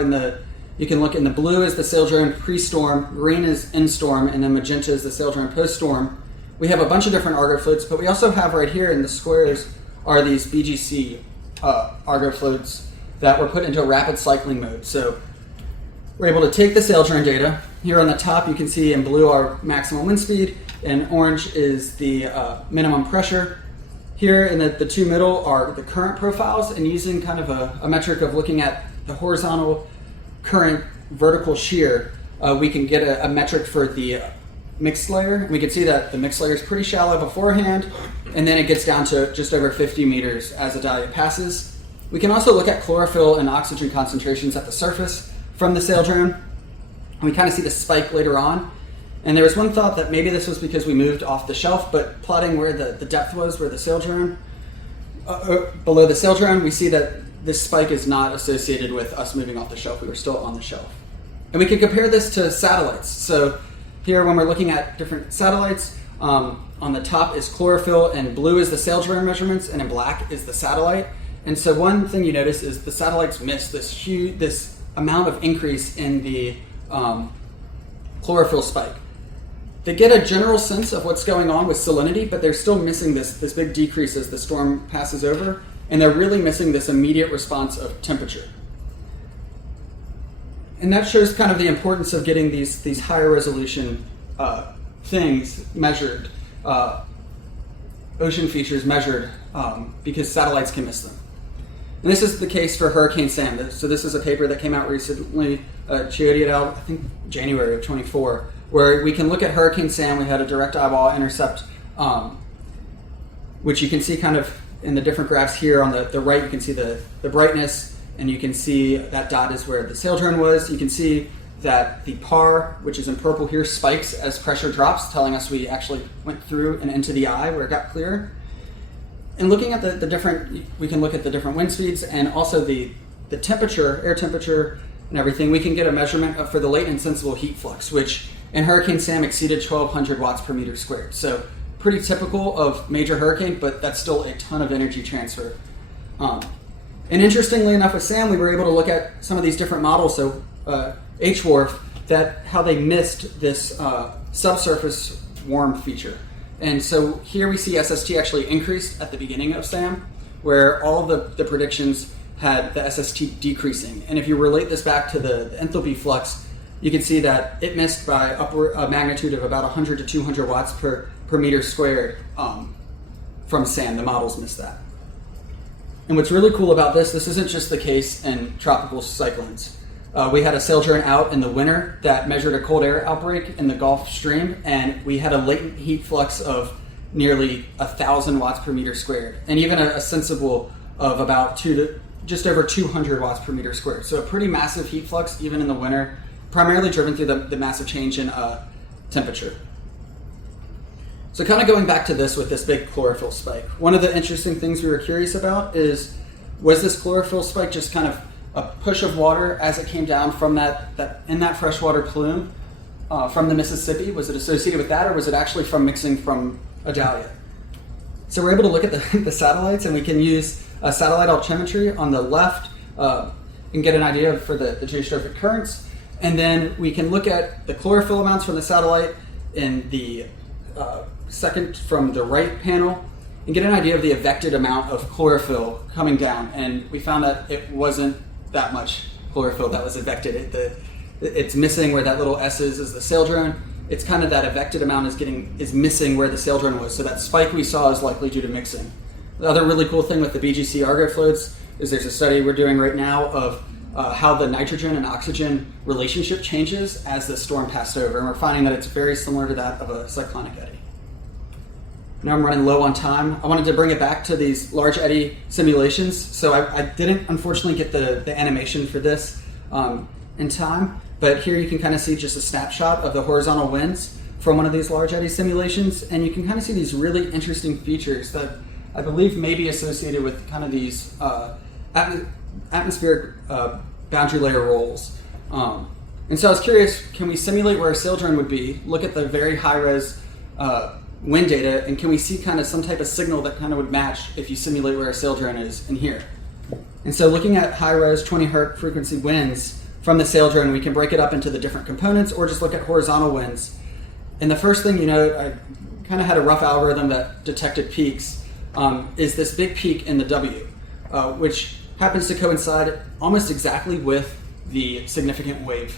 you can look in the blue is the Saildrone pre-storm, green is in-storm, and then magenta is the Saildrone post-storm. We have a bunch of different Argo floats, but we also have right here in the squares are these BGC Argo floats that were put into a rapid cycling mode. So we're able to take the Saildrone data. Here on the top, you can see in blue our maximum wind speed, and orange is the minimum pressure. Here in the two middle are the current profiles, and using kind of a metric of looking at the horizontal current vertical shear, we can get a metric for the mixed layer. We can see that the mixed layer is pretty shallow beforehand, and then it gets down to just over 50 meters as the Dahlia passes. We can also look at chlorophyll and oxygen concentrations at the surface from the Saildrone, and we kind of see the spike later on. And there was one thought that maybe this was because we moved off the shelf, but plotting where the depth was, where the Saildrone, below the Saildrone, we see that this spike is not associated with us moving off the shelf. We were still on the shelf. And we can compare this to satellites. So here, when we're looking at different satellites, on the top is chlorophyll, and blue is the Saildrone measurements, and in black is the satellite. And so one thing you notice is the satellites miss this amount of increase in the chlorophyll spike. They get a general sense of what's going on with salinity, but they're still missing this big decrease as the storm passes over, and they're really missing this immediate response of temperature. And that shows kind of the importance of getting these higher resolution things measured, ocean features measured, because satellites can miss them. And this is the case for Hurricane Sam. So this is a paper that came out recently, Chiotti et al., I think January of 24, where we can look at Hurricane Sam. We had a direct eyeball intercept, which you can see kind of in the different graphs here. On the right, you can see the brightness, and you can see that dot is where the Saildrone was. You can see that the PAR, which is in purple here, spikes as pressure drops, telling us we actually went through and into the eye where it got clearer. And looking at we can look at the different wind speeds and also the temperature, air temperature, and everything. We can get a measurement for the latent and sensible heat flux, which in Hurricane Sam exceeded 1,200 watts per meter squared. So pretty typical of major hurricane, but that's still a ton of energy transfer. And interestingly enough, with Sam, we were able to look at some of these different models. So HWRF, how they missed this subsurface warm feature. And so here we see SST actually increased at the beginning of SAM, where all of the predictions had the SST decreasing. And if you relate this back to the enthalpy flux, you can see that it missed by a magnitude of about 100 to 200 watts per meter squared from SAM. The models missed that. And what's really cool about this isn't just the case in tropical cyclones. We had a Saildrone out in the winter that measured a cold air outbreak in the Gulf Stream, and we had a latent heat flux of nearly 1,000 watts per meter squared, and even a sensible of about just over 200 watts per meter squared. So a pretty massive heat flux even in the winter, primarily driven through the massive change in temperature. So kind of going back to this with this big chlorophyll spike, one of the interesting things we were curious about was this chlorophyll spike just kind of a push of water as it came down from that freshwater plume from the Mississippi? Was it associated with that, or was it actually from mixing from a Dahlia? So we're able to look at the satellites, and we can use satellite altimetry on the left and get an idea for the geostrophic currents. And then we can look at the chlorophyll amounts from the satellite in the second from the right panel and get an idea of the evected amount of chlorophyll coming down. And we found that it wasn't that much chlorophyll that was evected. It's missing where that little S is the Saildrone. It's kind of that evected amount is missing where the Saildrone was. So that spike we saw is likely due to mixing. The other really cool thing with the BGC Argo floats is there's a study we're doing right now of how the nitrogen and oxygen relationship changes as the storm passed over. And we're finding that it's very similar to that of a cyclonic eddy. Now I'm running low on time. I wanted to bring it back to these large eddy simulations. So I didn't, unfortunately, get the animation for this in time. But here you can kind of see just a snapshot of the horizontal winds from one of these large eddy simulations. And you can kind of see these really interesting features that I believe may be associated with kind of these atmospheric boundary layer rolls. And so I was curious, can we simulate where a saildrone would be, look at the very high-res wind data, and can we see kind of some type of signal that kind of would match if you simulate where a saildrone is in here? And so looking at high-res 20 Hz frequency winds from the saildrone, we can break it up into the different components or just look at horizontal winds. And the first thing, I kind of had a rough algorithm that detected peaks, is this big peak in the W, which happens to coincide almost exactly with the significant wave,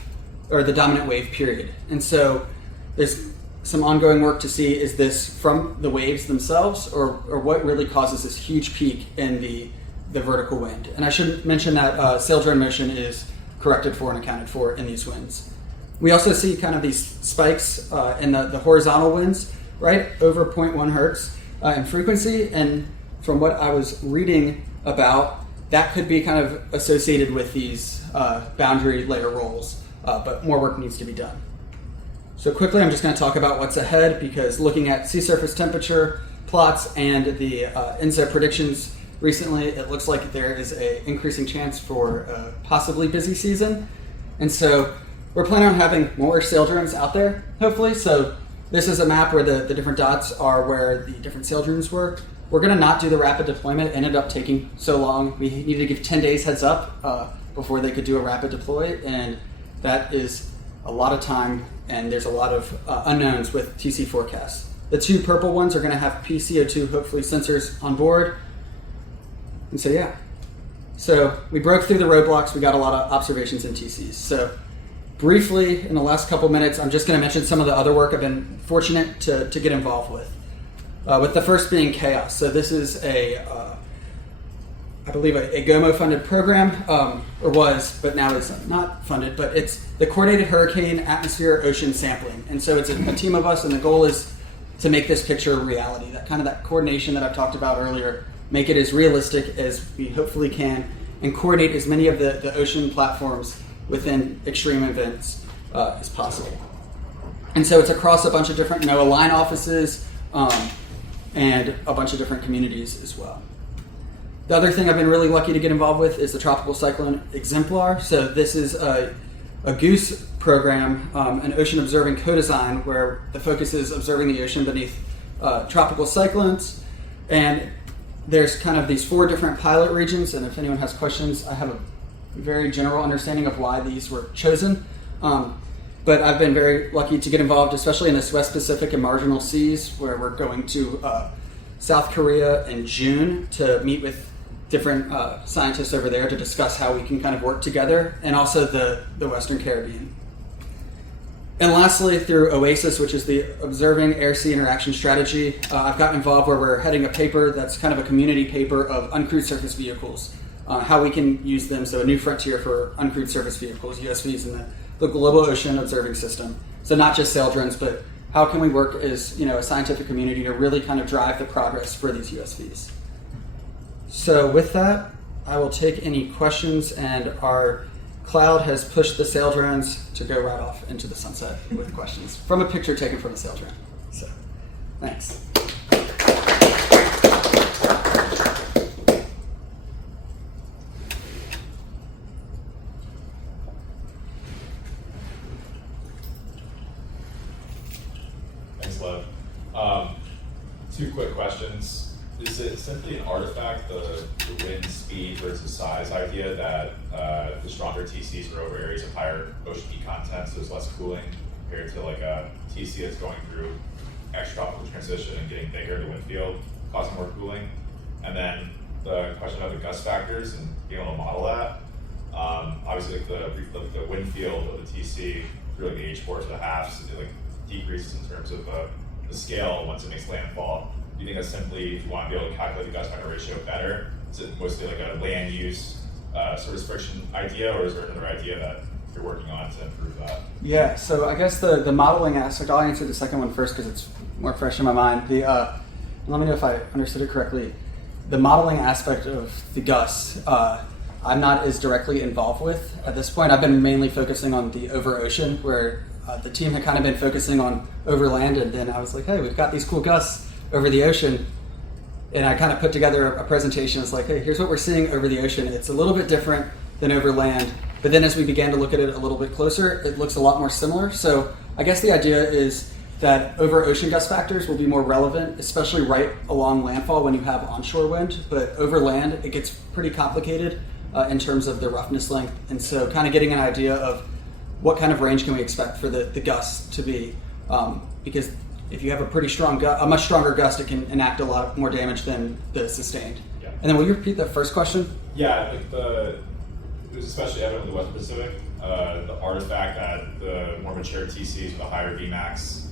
or the dominant wave period. And so there's some ongoing work to see, is this from the waves themselves, or what really causes this huge peak in the vertical wind? And I should mention that saildrone motion is corrected for and accounted for in these winds. We also see kind of these spikes in the horizontal winds, right, over 0.1 hertz in frequency. And from what I was reading about, that could be kind of associated with these boundary layer rolls, but more work needs to be done. So quickly, I'm just going to talk about what's ahead, because looking at sea surface temperature plots and the INSO predictions recently, it looks like there is an increasing chance for a possibly busy season. And so we're planning on having more saildrones out there, hopefully. So this is a map where the different dots are where the different saildrones were. We're going to not do the rapid deployment. It ended up taking so long. We needed to give 10 days heads up before they could do a rapid deploy, and that is a lot of time, and there's a lot of unknowns with TC forecasts. The two purple ones are going to have PCO2, hopefully, sensors on board. And so, yeah. So we broke through the roadblocks. We got a lot of observations in TCs. So briefly, in the last couple minutes, I'm just going to mention some of the other work I've been fortunate to get involved with the first being CHAOS. So this is I believe a GOMO-funded program, or was, but now it's not funded, but it's the Coordinated Hurricane Atmosphere Ocean Sampling. And so it's a team of us, and the goal is to make this picture a reality, that coordination that I've talked about earlier, make it as realistic as we hopefully can, and coordinate as many of the ocean platforms within extreme events as possible. And so it's across a bunch of different NOAA line offices and a bunch of different communities as well. The other thing I've been really lucky to get involved with is the Tropical Cyclone Exemplar. So this is a GOOSE program, an ocean observing co-design, where the focus is observing the ocean beneath tropical cyclones. And there's kind of these 4 different pilot regions, and if anyone has questions, I have a very general understanding of why these were chosen. But I've been very lucky to get involved, especially in this West Pacific and marginal seas, where we're going to South Korea in June to meet with different scientists over there to discuss how we can kind of work together, and also the Western Caribbean. And lastly, through OASIS, which is the Observing Air-Sea Interaction Strategy, I've gotten involved where we're heading a paper that's kind of a community paper of uncrewed surface vehicles, how we can use them, so a new frontier for uncrewed surface vehicles, USVs, in the global ocean observing system. So not just saildrones, but how can we work as a scientific community to really kind of drive the progress for these USVs. So with that, I will take any questions, and our cloud has pushed the saildrones to go right off into the sunset with questions from a picture taken from a saildrone. So, thanks. Thanks, Lev. 2 quick questions. Is it simply an artifact, the wind speed versus size idea, that the stronger TCs are over areas of higher ocean heat content, so there's less cooling compared to like a TC that's going through extratropical transition and getting bigger, the wind field, causing more cooling? And then the question about the gust factors and being able to model that. Obviously, like the wind field of the TC through like the H4 to the halves, it like decreases in terms of the scale once it makes landfall. Do you think that's simply, if you want to be able to calculate the gust factor ratio better, is it mostly like a land use surface friction idea, or is there another idea that you're working on to improve that? Yeah, so I guess the modeling aspect, I'll answer the second one first because it's more fresh in my mind. Let me know if I understood it correctly. The modeling aspect of the gusts, I'm not as directly involved with at this point. I've been mainly focusing on the over ocean, where the team had kind of been focusing on over land, and then I was like, hey, we've got these cool gusts over the ocean. And I kind of put together a presentation. It's like, hey, here's what we're seeing over the ocean. It's a little bit different than over land. But then as we began to look at it a little bit closer, it looks a lot more similar. So I guess the idea is that over ocean gust factors will be more relevant, especially right along landfall when you have onshore wind. But over land, it gets pretty complicated in terms of the roughness length. And so kind of getting an idea of what kind of range can we expect for the gusts to be. Because if you have a pretty strong a much stronger gust, it can enact a lot more damage than the sustained. Yeah. And then will you repeat the first question? Yeah, like it was especially evident with the West Pacific, the artifact that the more mature TCs with a higher Vmax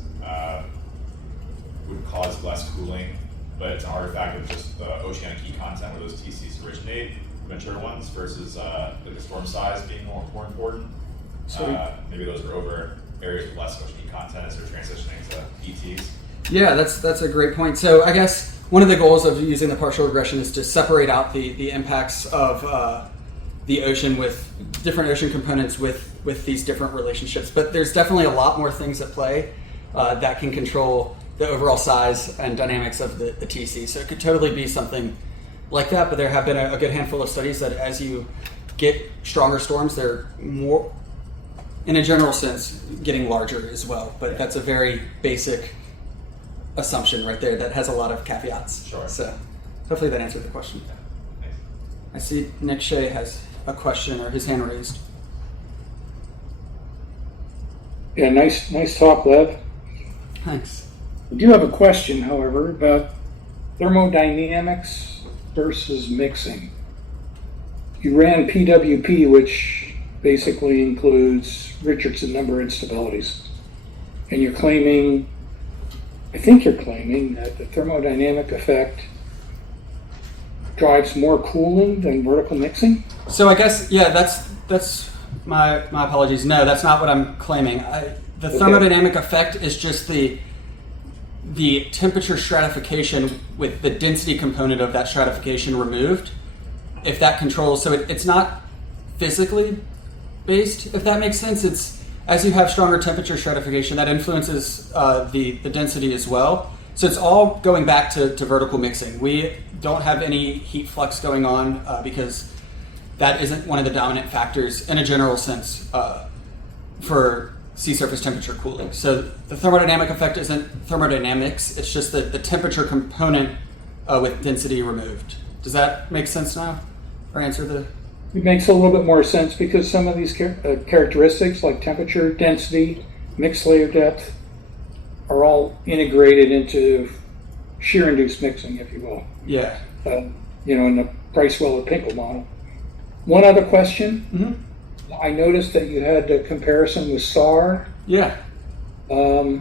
would cause less cooling, but it's an artifact of just the oceanic heat content where those TCs originate, the mature ones, versus like the storm size being more important. Maybe those are over areas with less ocean heat content as they're transitioning to ETs. Yeah, that's a great point. So I guess one of the goals of using the partial regression is to separate out the impacts of the ocean with different ocean components with these different relationships. But there's definitely a lot more things at play that can control the overall size and dynamics of the TC. So it could totally be something like that, but there have been a good handful of studies that as you get stronger storms, they're more, in a general sense, getting larger as well. But that's a very basic assumption right there that has a lot of caveats. Sure. So hopefully that answered the question. Yeah. Thanks. I see Nick Shea has a question or his hand raised. Yeah, nice talk, Lev. Thanks. I do have a question, however, about thermodynamics versus mixing. You ran PWP, which basically includes Richardson number instabilities. And I think you're claiming that the thermodynamic effect drives more cooling than vertical mixing? So I guess, yeah, that's my apologies. No, that's not what I'm claiming. The thermodynamic effect is just the temperature stratification with the density component of that stratification removed. If that controls, so it's not physically based, if that makes sense. It's as you have stronger temperature stratification, that influences the density as well. So it's all going back to vertical mixing. We don't have any heat flux going on because that isn't one of the dominant factors in a general sense for sea surface temperature cooling. So the thermodynamic effect isn't thermodynamics, it's just the temperature component with density removed. Does that make sense now? Or answer the... It makes a little bit more sense because some of these characteristics like temperature, density, mixed layer depth are all integrated into shear-induced mixing, if you will. Yeah. In the Price-Weller-Pinkel model. One other question. Mm-hmm. I noticed that you had a comparison with SAR. Yeah. I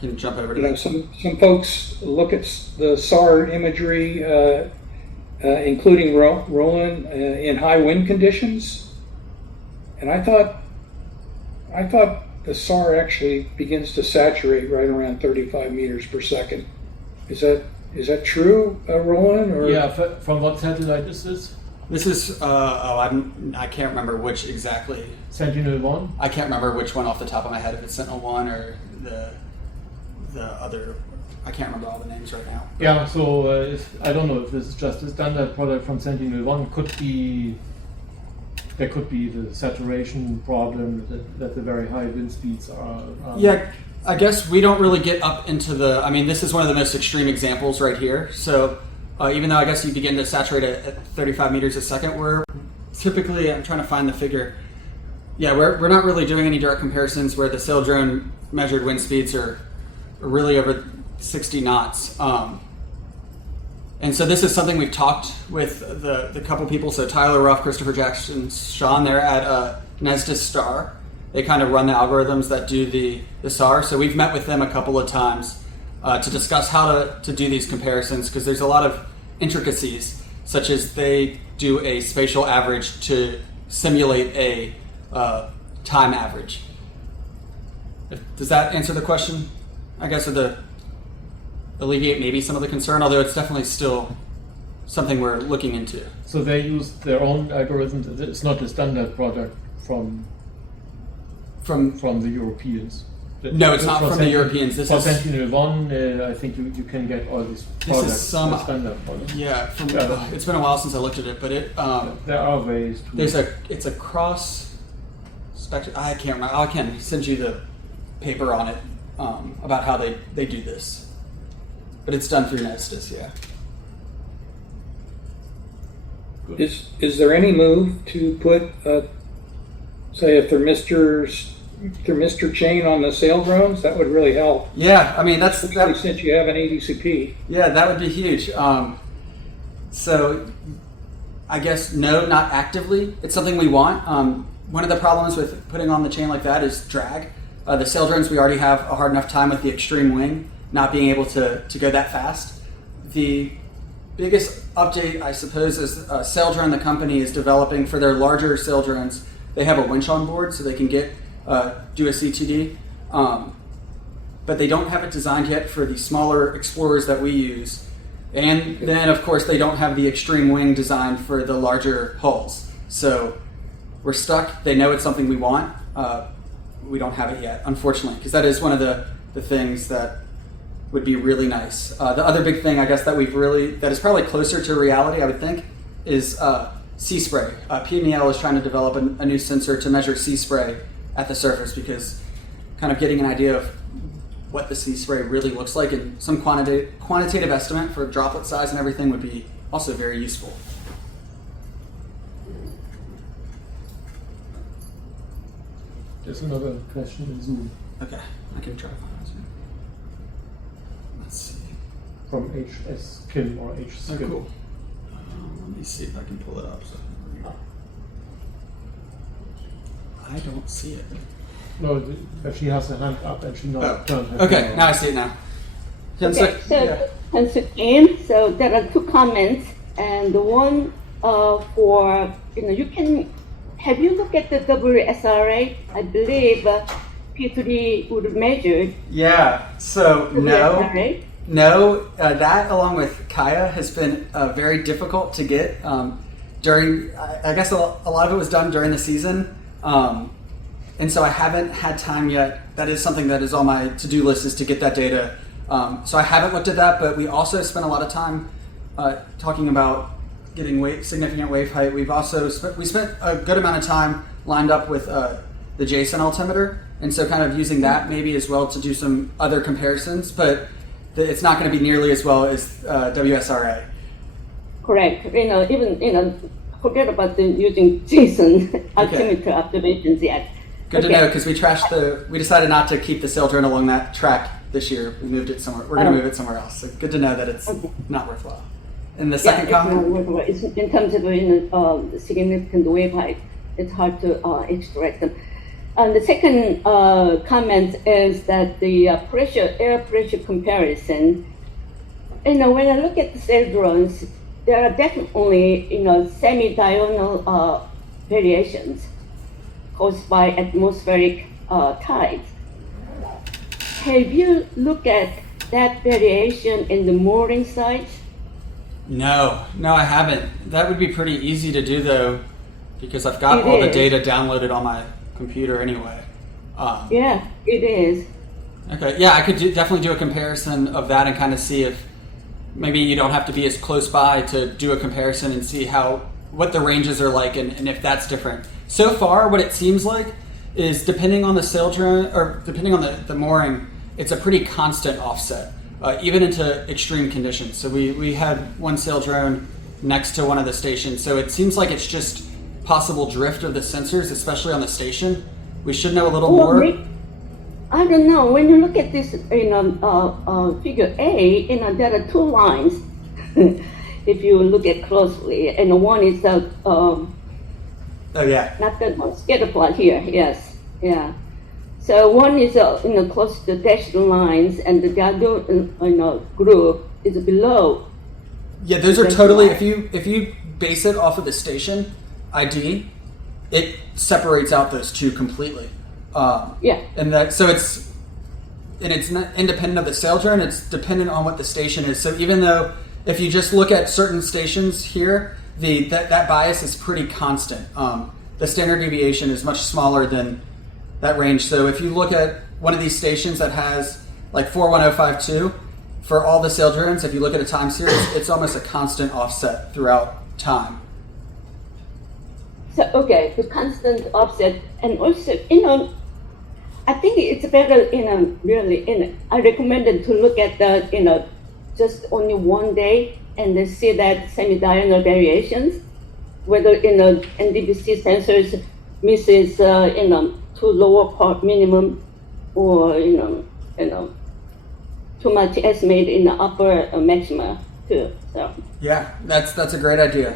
can jump over to that. Some folks look at the SAR imagery, including Roland, in high wind conditions, and I thought the SAR actually begins to saturate right around 35 meters per second. Is that true, Roland? Or? Yeah. From what satellite is this? This is I can't remember which exactly. Sentinel-1? I can't remember which one off the top of my head, if it's Sentinel-1 or the other. I can't remember all the names right now. Yeah, so I don't know if this is just a standard product from Sentinel-1. There could be the saturation problem that the very high wind speeds are. Yeah, I guess we don't really get up into this is one of the most extreme examples right here. So even though I guess you begin to saturate at 35 meters a second, we're typically, I'm trying to find the figure. Yeah, we're not really doing any direct comparisons where the Saildrone measured wind speeds are really over 60 knots. And so this is something we've talked with the couple people, so Tyler Ruff, Christopher Jackson, Sean, they're at Nestis Star. They kind of run the algorithms that do the SAR. So we've met with them a couple of times to discuss how to do these comparisons, because there's a lot of intricacies. such as they do a spatial average to simulate a time average. Does that answer the question? I guess, or alleviate maybe some of the concern, although it's definitely still something we're looking into. So they use their own algorithms. It's not a standard product from the Europeans. No, it's not from the Europeans. This for is Sentinel-1. I think you can get all these products. This is some standard products. Yeah, it's been a while since I looked at it, but there are ways to. It's a cross spectrum. I can't remember. I can send you the paper on it about how they do this, but it's done through Nestis. Yeah. Is there any move to put, say, a thermistor chain on the Saildrones? That would really help. Yeah, I mean since you have an ADCP. Yeah, that would be huge. So, I guess no, not actively. It's something we want. One of the problems with putting on the chain like that is drag. The Saildrones, we already have a hard enough time with the extreme wing not being able to go that fast. The biggest update, I suppose, is Saildrone, the company, is developing for their larger Saildrones. They have a winch on board, so they can do a CTD, but they don't have it designed yet for the smaller Explorers that we use. And then, of course, they don't have the extreme wing designed for the larger hulls. So we're stuck. They know it's something we want. We don't have it yet, unfortunately, because that is one of the things that would be really nice. The other big thing, I guess, that is probably closer to reality, I would think, is sea spray. PMEL is trying to develop a new sensor to measure sea spray at the surface, because kind of getting an idea of what the sea spray really looks like and some quantitative estimate for droplet size and everything would be also very useful. There's another question in Zoom. Okay, I can try to find it. Let's see. From HS Kim or H Oh, Skim. cool. Let me see if I can pull it up. I don't see it. No, but she has a hand up and she not turned her Okay, camera now I on. see it now. Okay, so once again, so there are two comments, and the one for, have you looked at the WSRA? I believe P3 would measure Yeah, so WSRA. no, that along with Kaya has been very difficult to get during, I guess a lot of it was done during the season. And so I haven't had time yet. That is something that is on my to-do list, is to get that data. So I haven't looked at that, but we also spent a lot of time talking about getting significant wave height. We spent a good amount of time lined up with the JSON altimeter, and so kind of using that maybe as well to do some other comparisons, but it's not going to be nearly as well as WSRA. Correct. Forget about using JSON altimeter observations yet. Good to know, because we decided not to keep the Saildrone along that track this year. We moved it somewhere. We're going to move it somewhere else. So good to know that it's not worthwhile. And the second comment? It's in terms of significant wave height, it's hard to extract them. And the second comment is that the air pressure comparison. When I look at the Saildrones, there are definitely semi-diurnal variations caused by atmospheric tides. Have you looked at that variation in the mooring site? No, I haven't. That would be pretty easy to do, though, because I've got all the data downloaded on my computer anyway. Yeah, it is. Okay, yeah, I could definitely do a comparison of that and kind of see if maybe you don't have to be as close by to do a comparison and see what the ranges are like and if that's different. So far, what it seems like is depending on the Saildrone or depending on the mooring, it's a pretty constant offset, even into extreme conditions. So we had one Saildrone next to one of the stations, so it seems like it's just possible drift of the sensors, especially on the station. We should know a little more. I don't know. When you look at this, figure A, there are two lines. If you look at closely, and one is Oh yeah. not the scatter plot here. Yes, yeah. So one is close to the dashed lines, and the other group is below Yeah, those are totally. If you base it off of the station ID, it separates out those two completely. Yeah. And that so it's not independent of the Saildrone. It's dependent on what the station is. So even though if you just look at certain stations here, that bias is pretty constant. The standard deviation is much smaller than that range. So if you look at one of these stations that has like 41052, for all the Saildrones, if you look at a time series, it's almost a constant offset throughout time. So, okay, the constant offset, and also, I think it's better, really, I recommended to look at the, just only one day and then see that semi-diurnal variations, whether, NDVC sensors misses, too lower part minimum or, too much estimate in the upper maxima too. So Yeah, that's a great idea.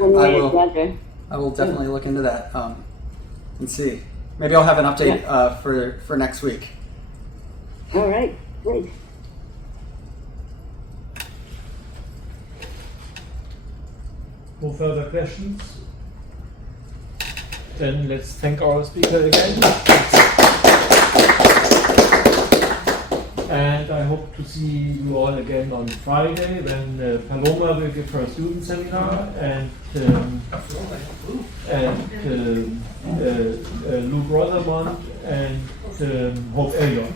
I will definitely look into that and see. Maybe I'll have an update for next week. All right, great. No further questions? Then let's thank our speaker again. And I hope to see you all again on Friday when Paloma will give her student seminar and Lou Brothermont and Hope Elliott.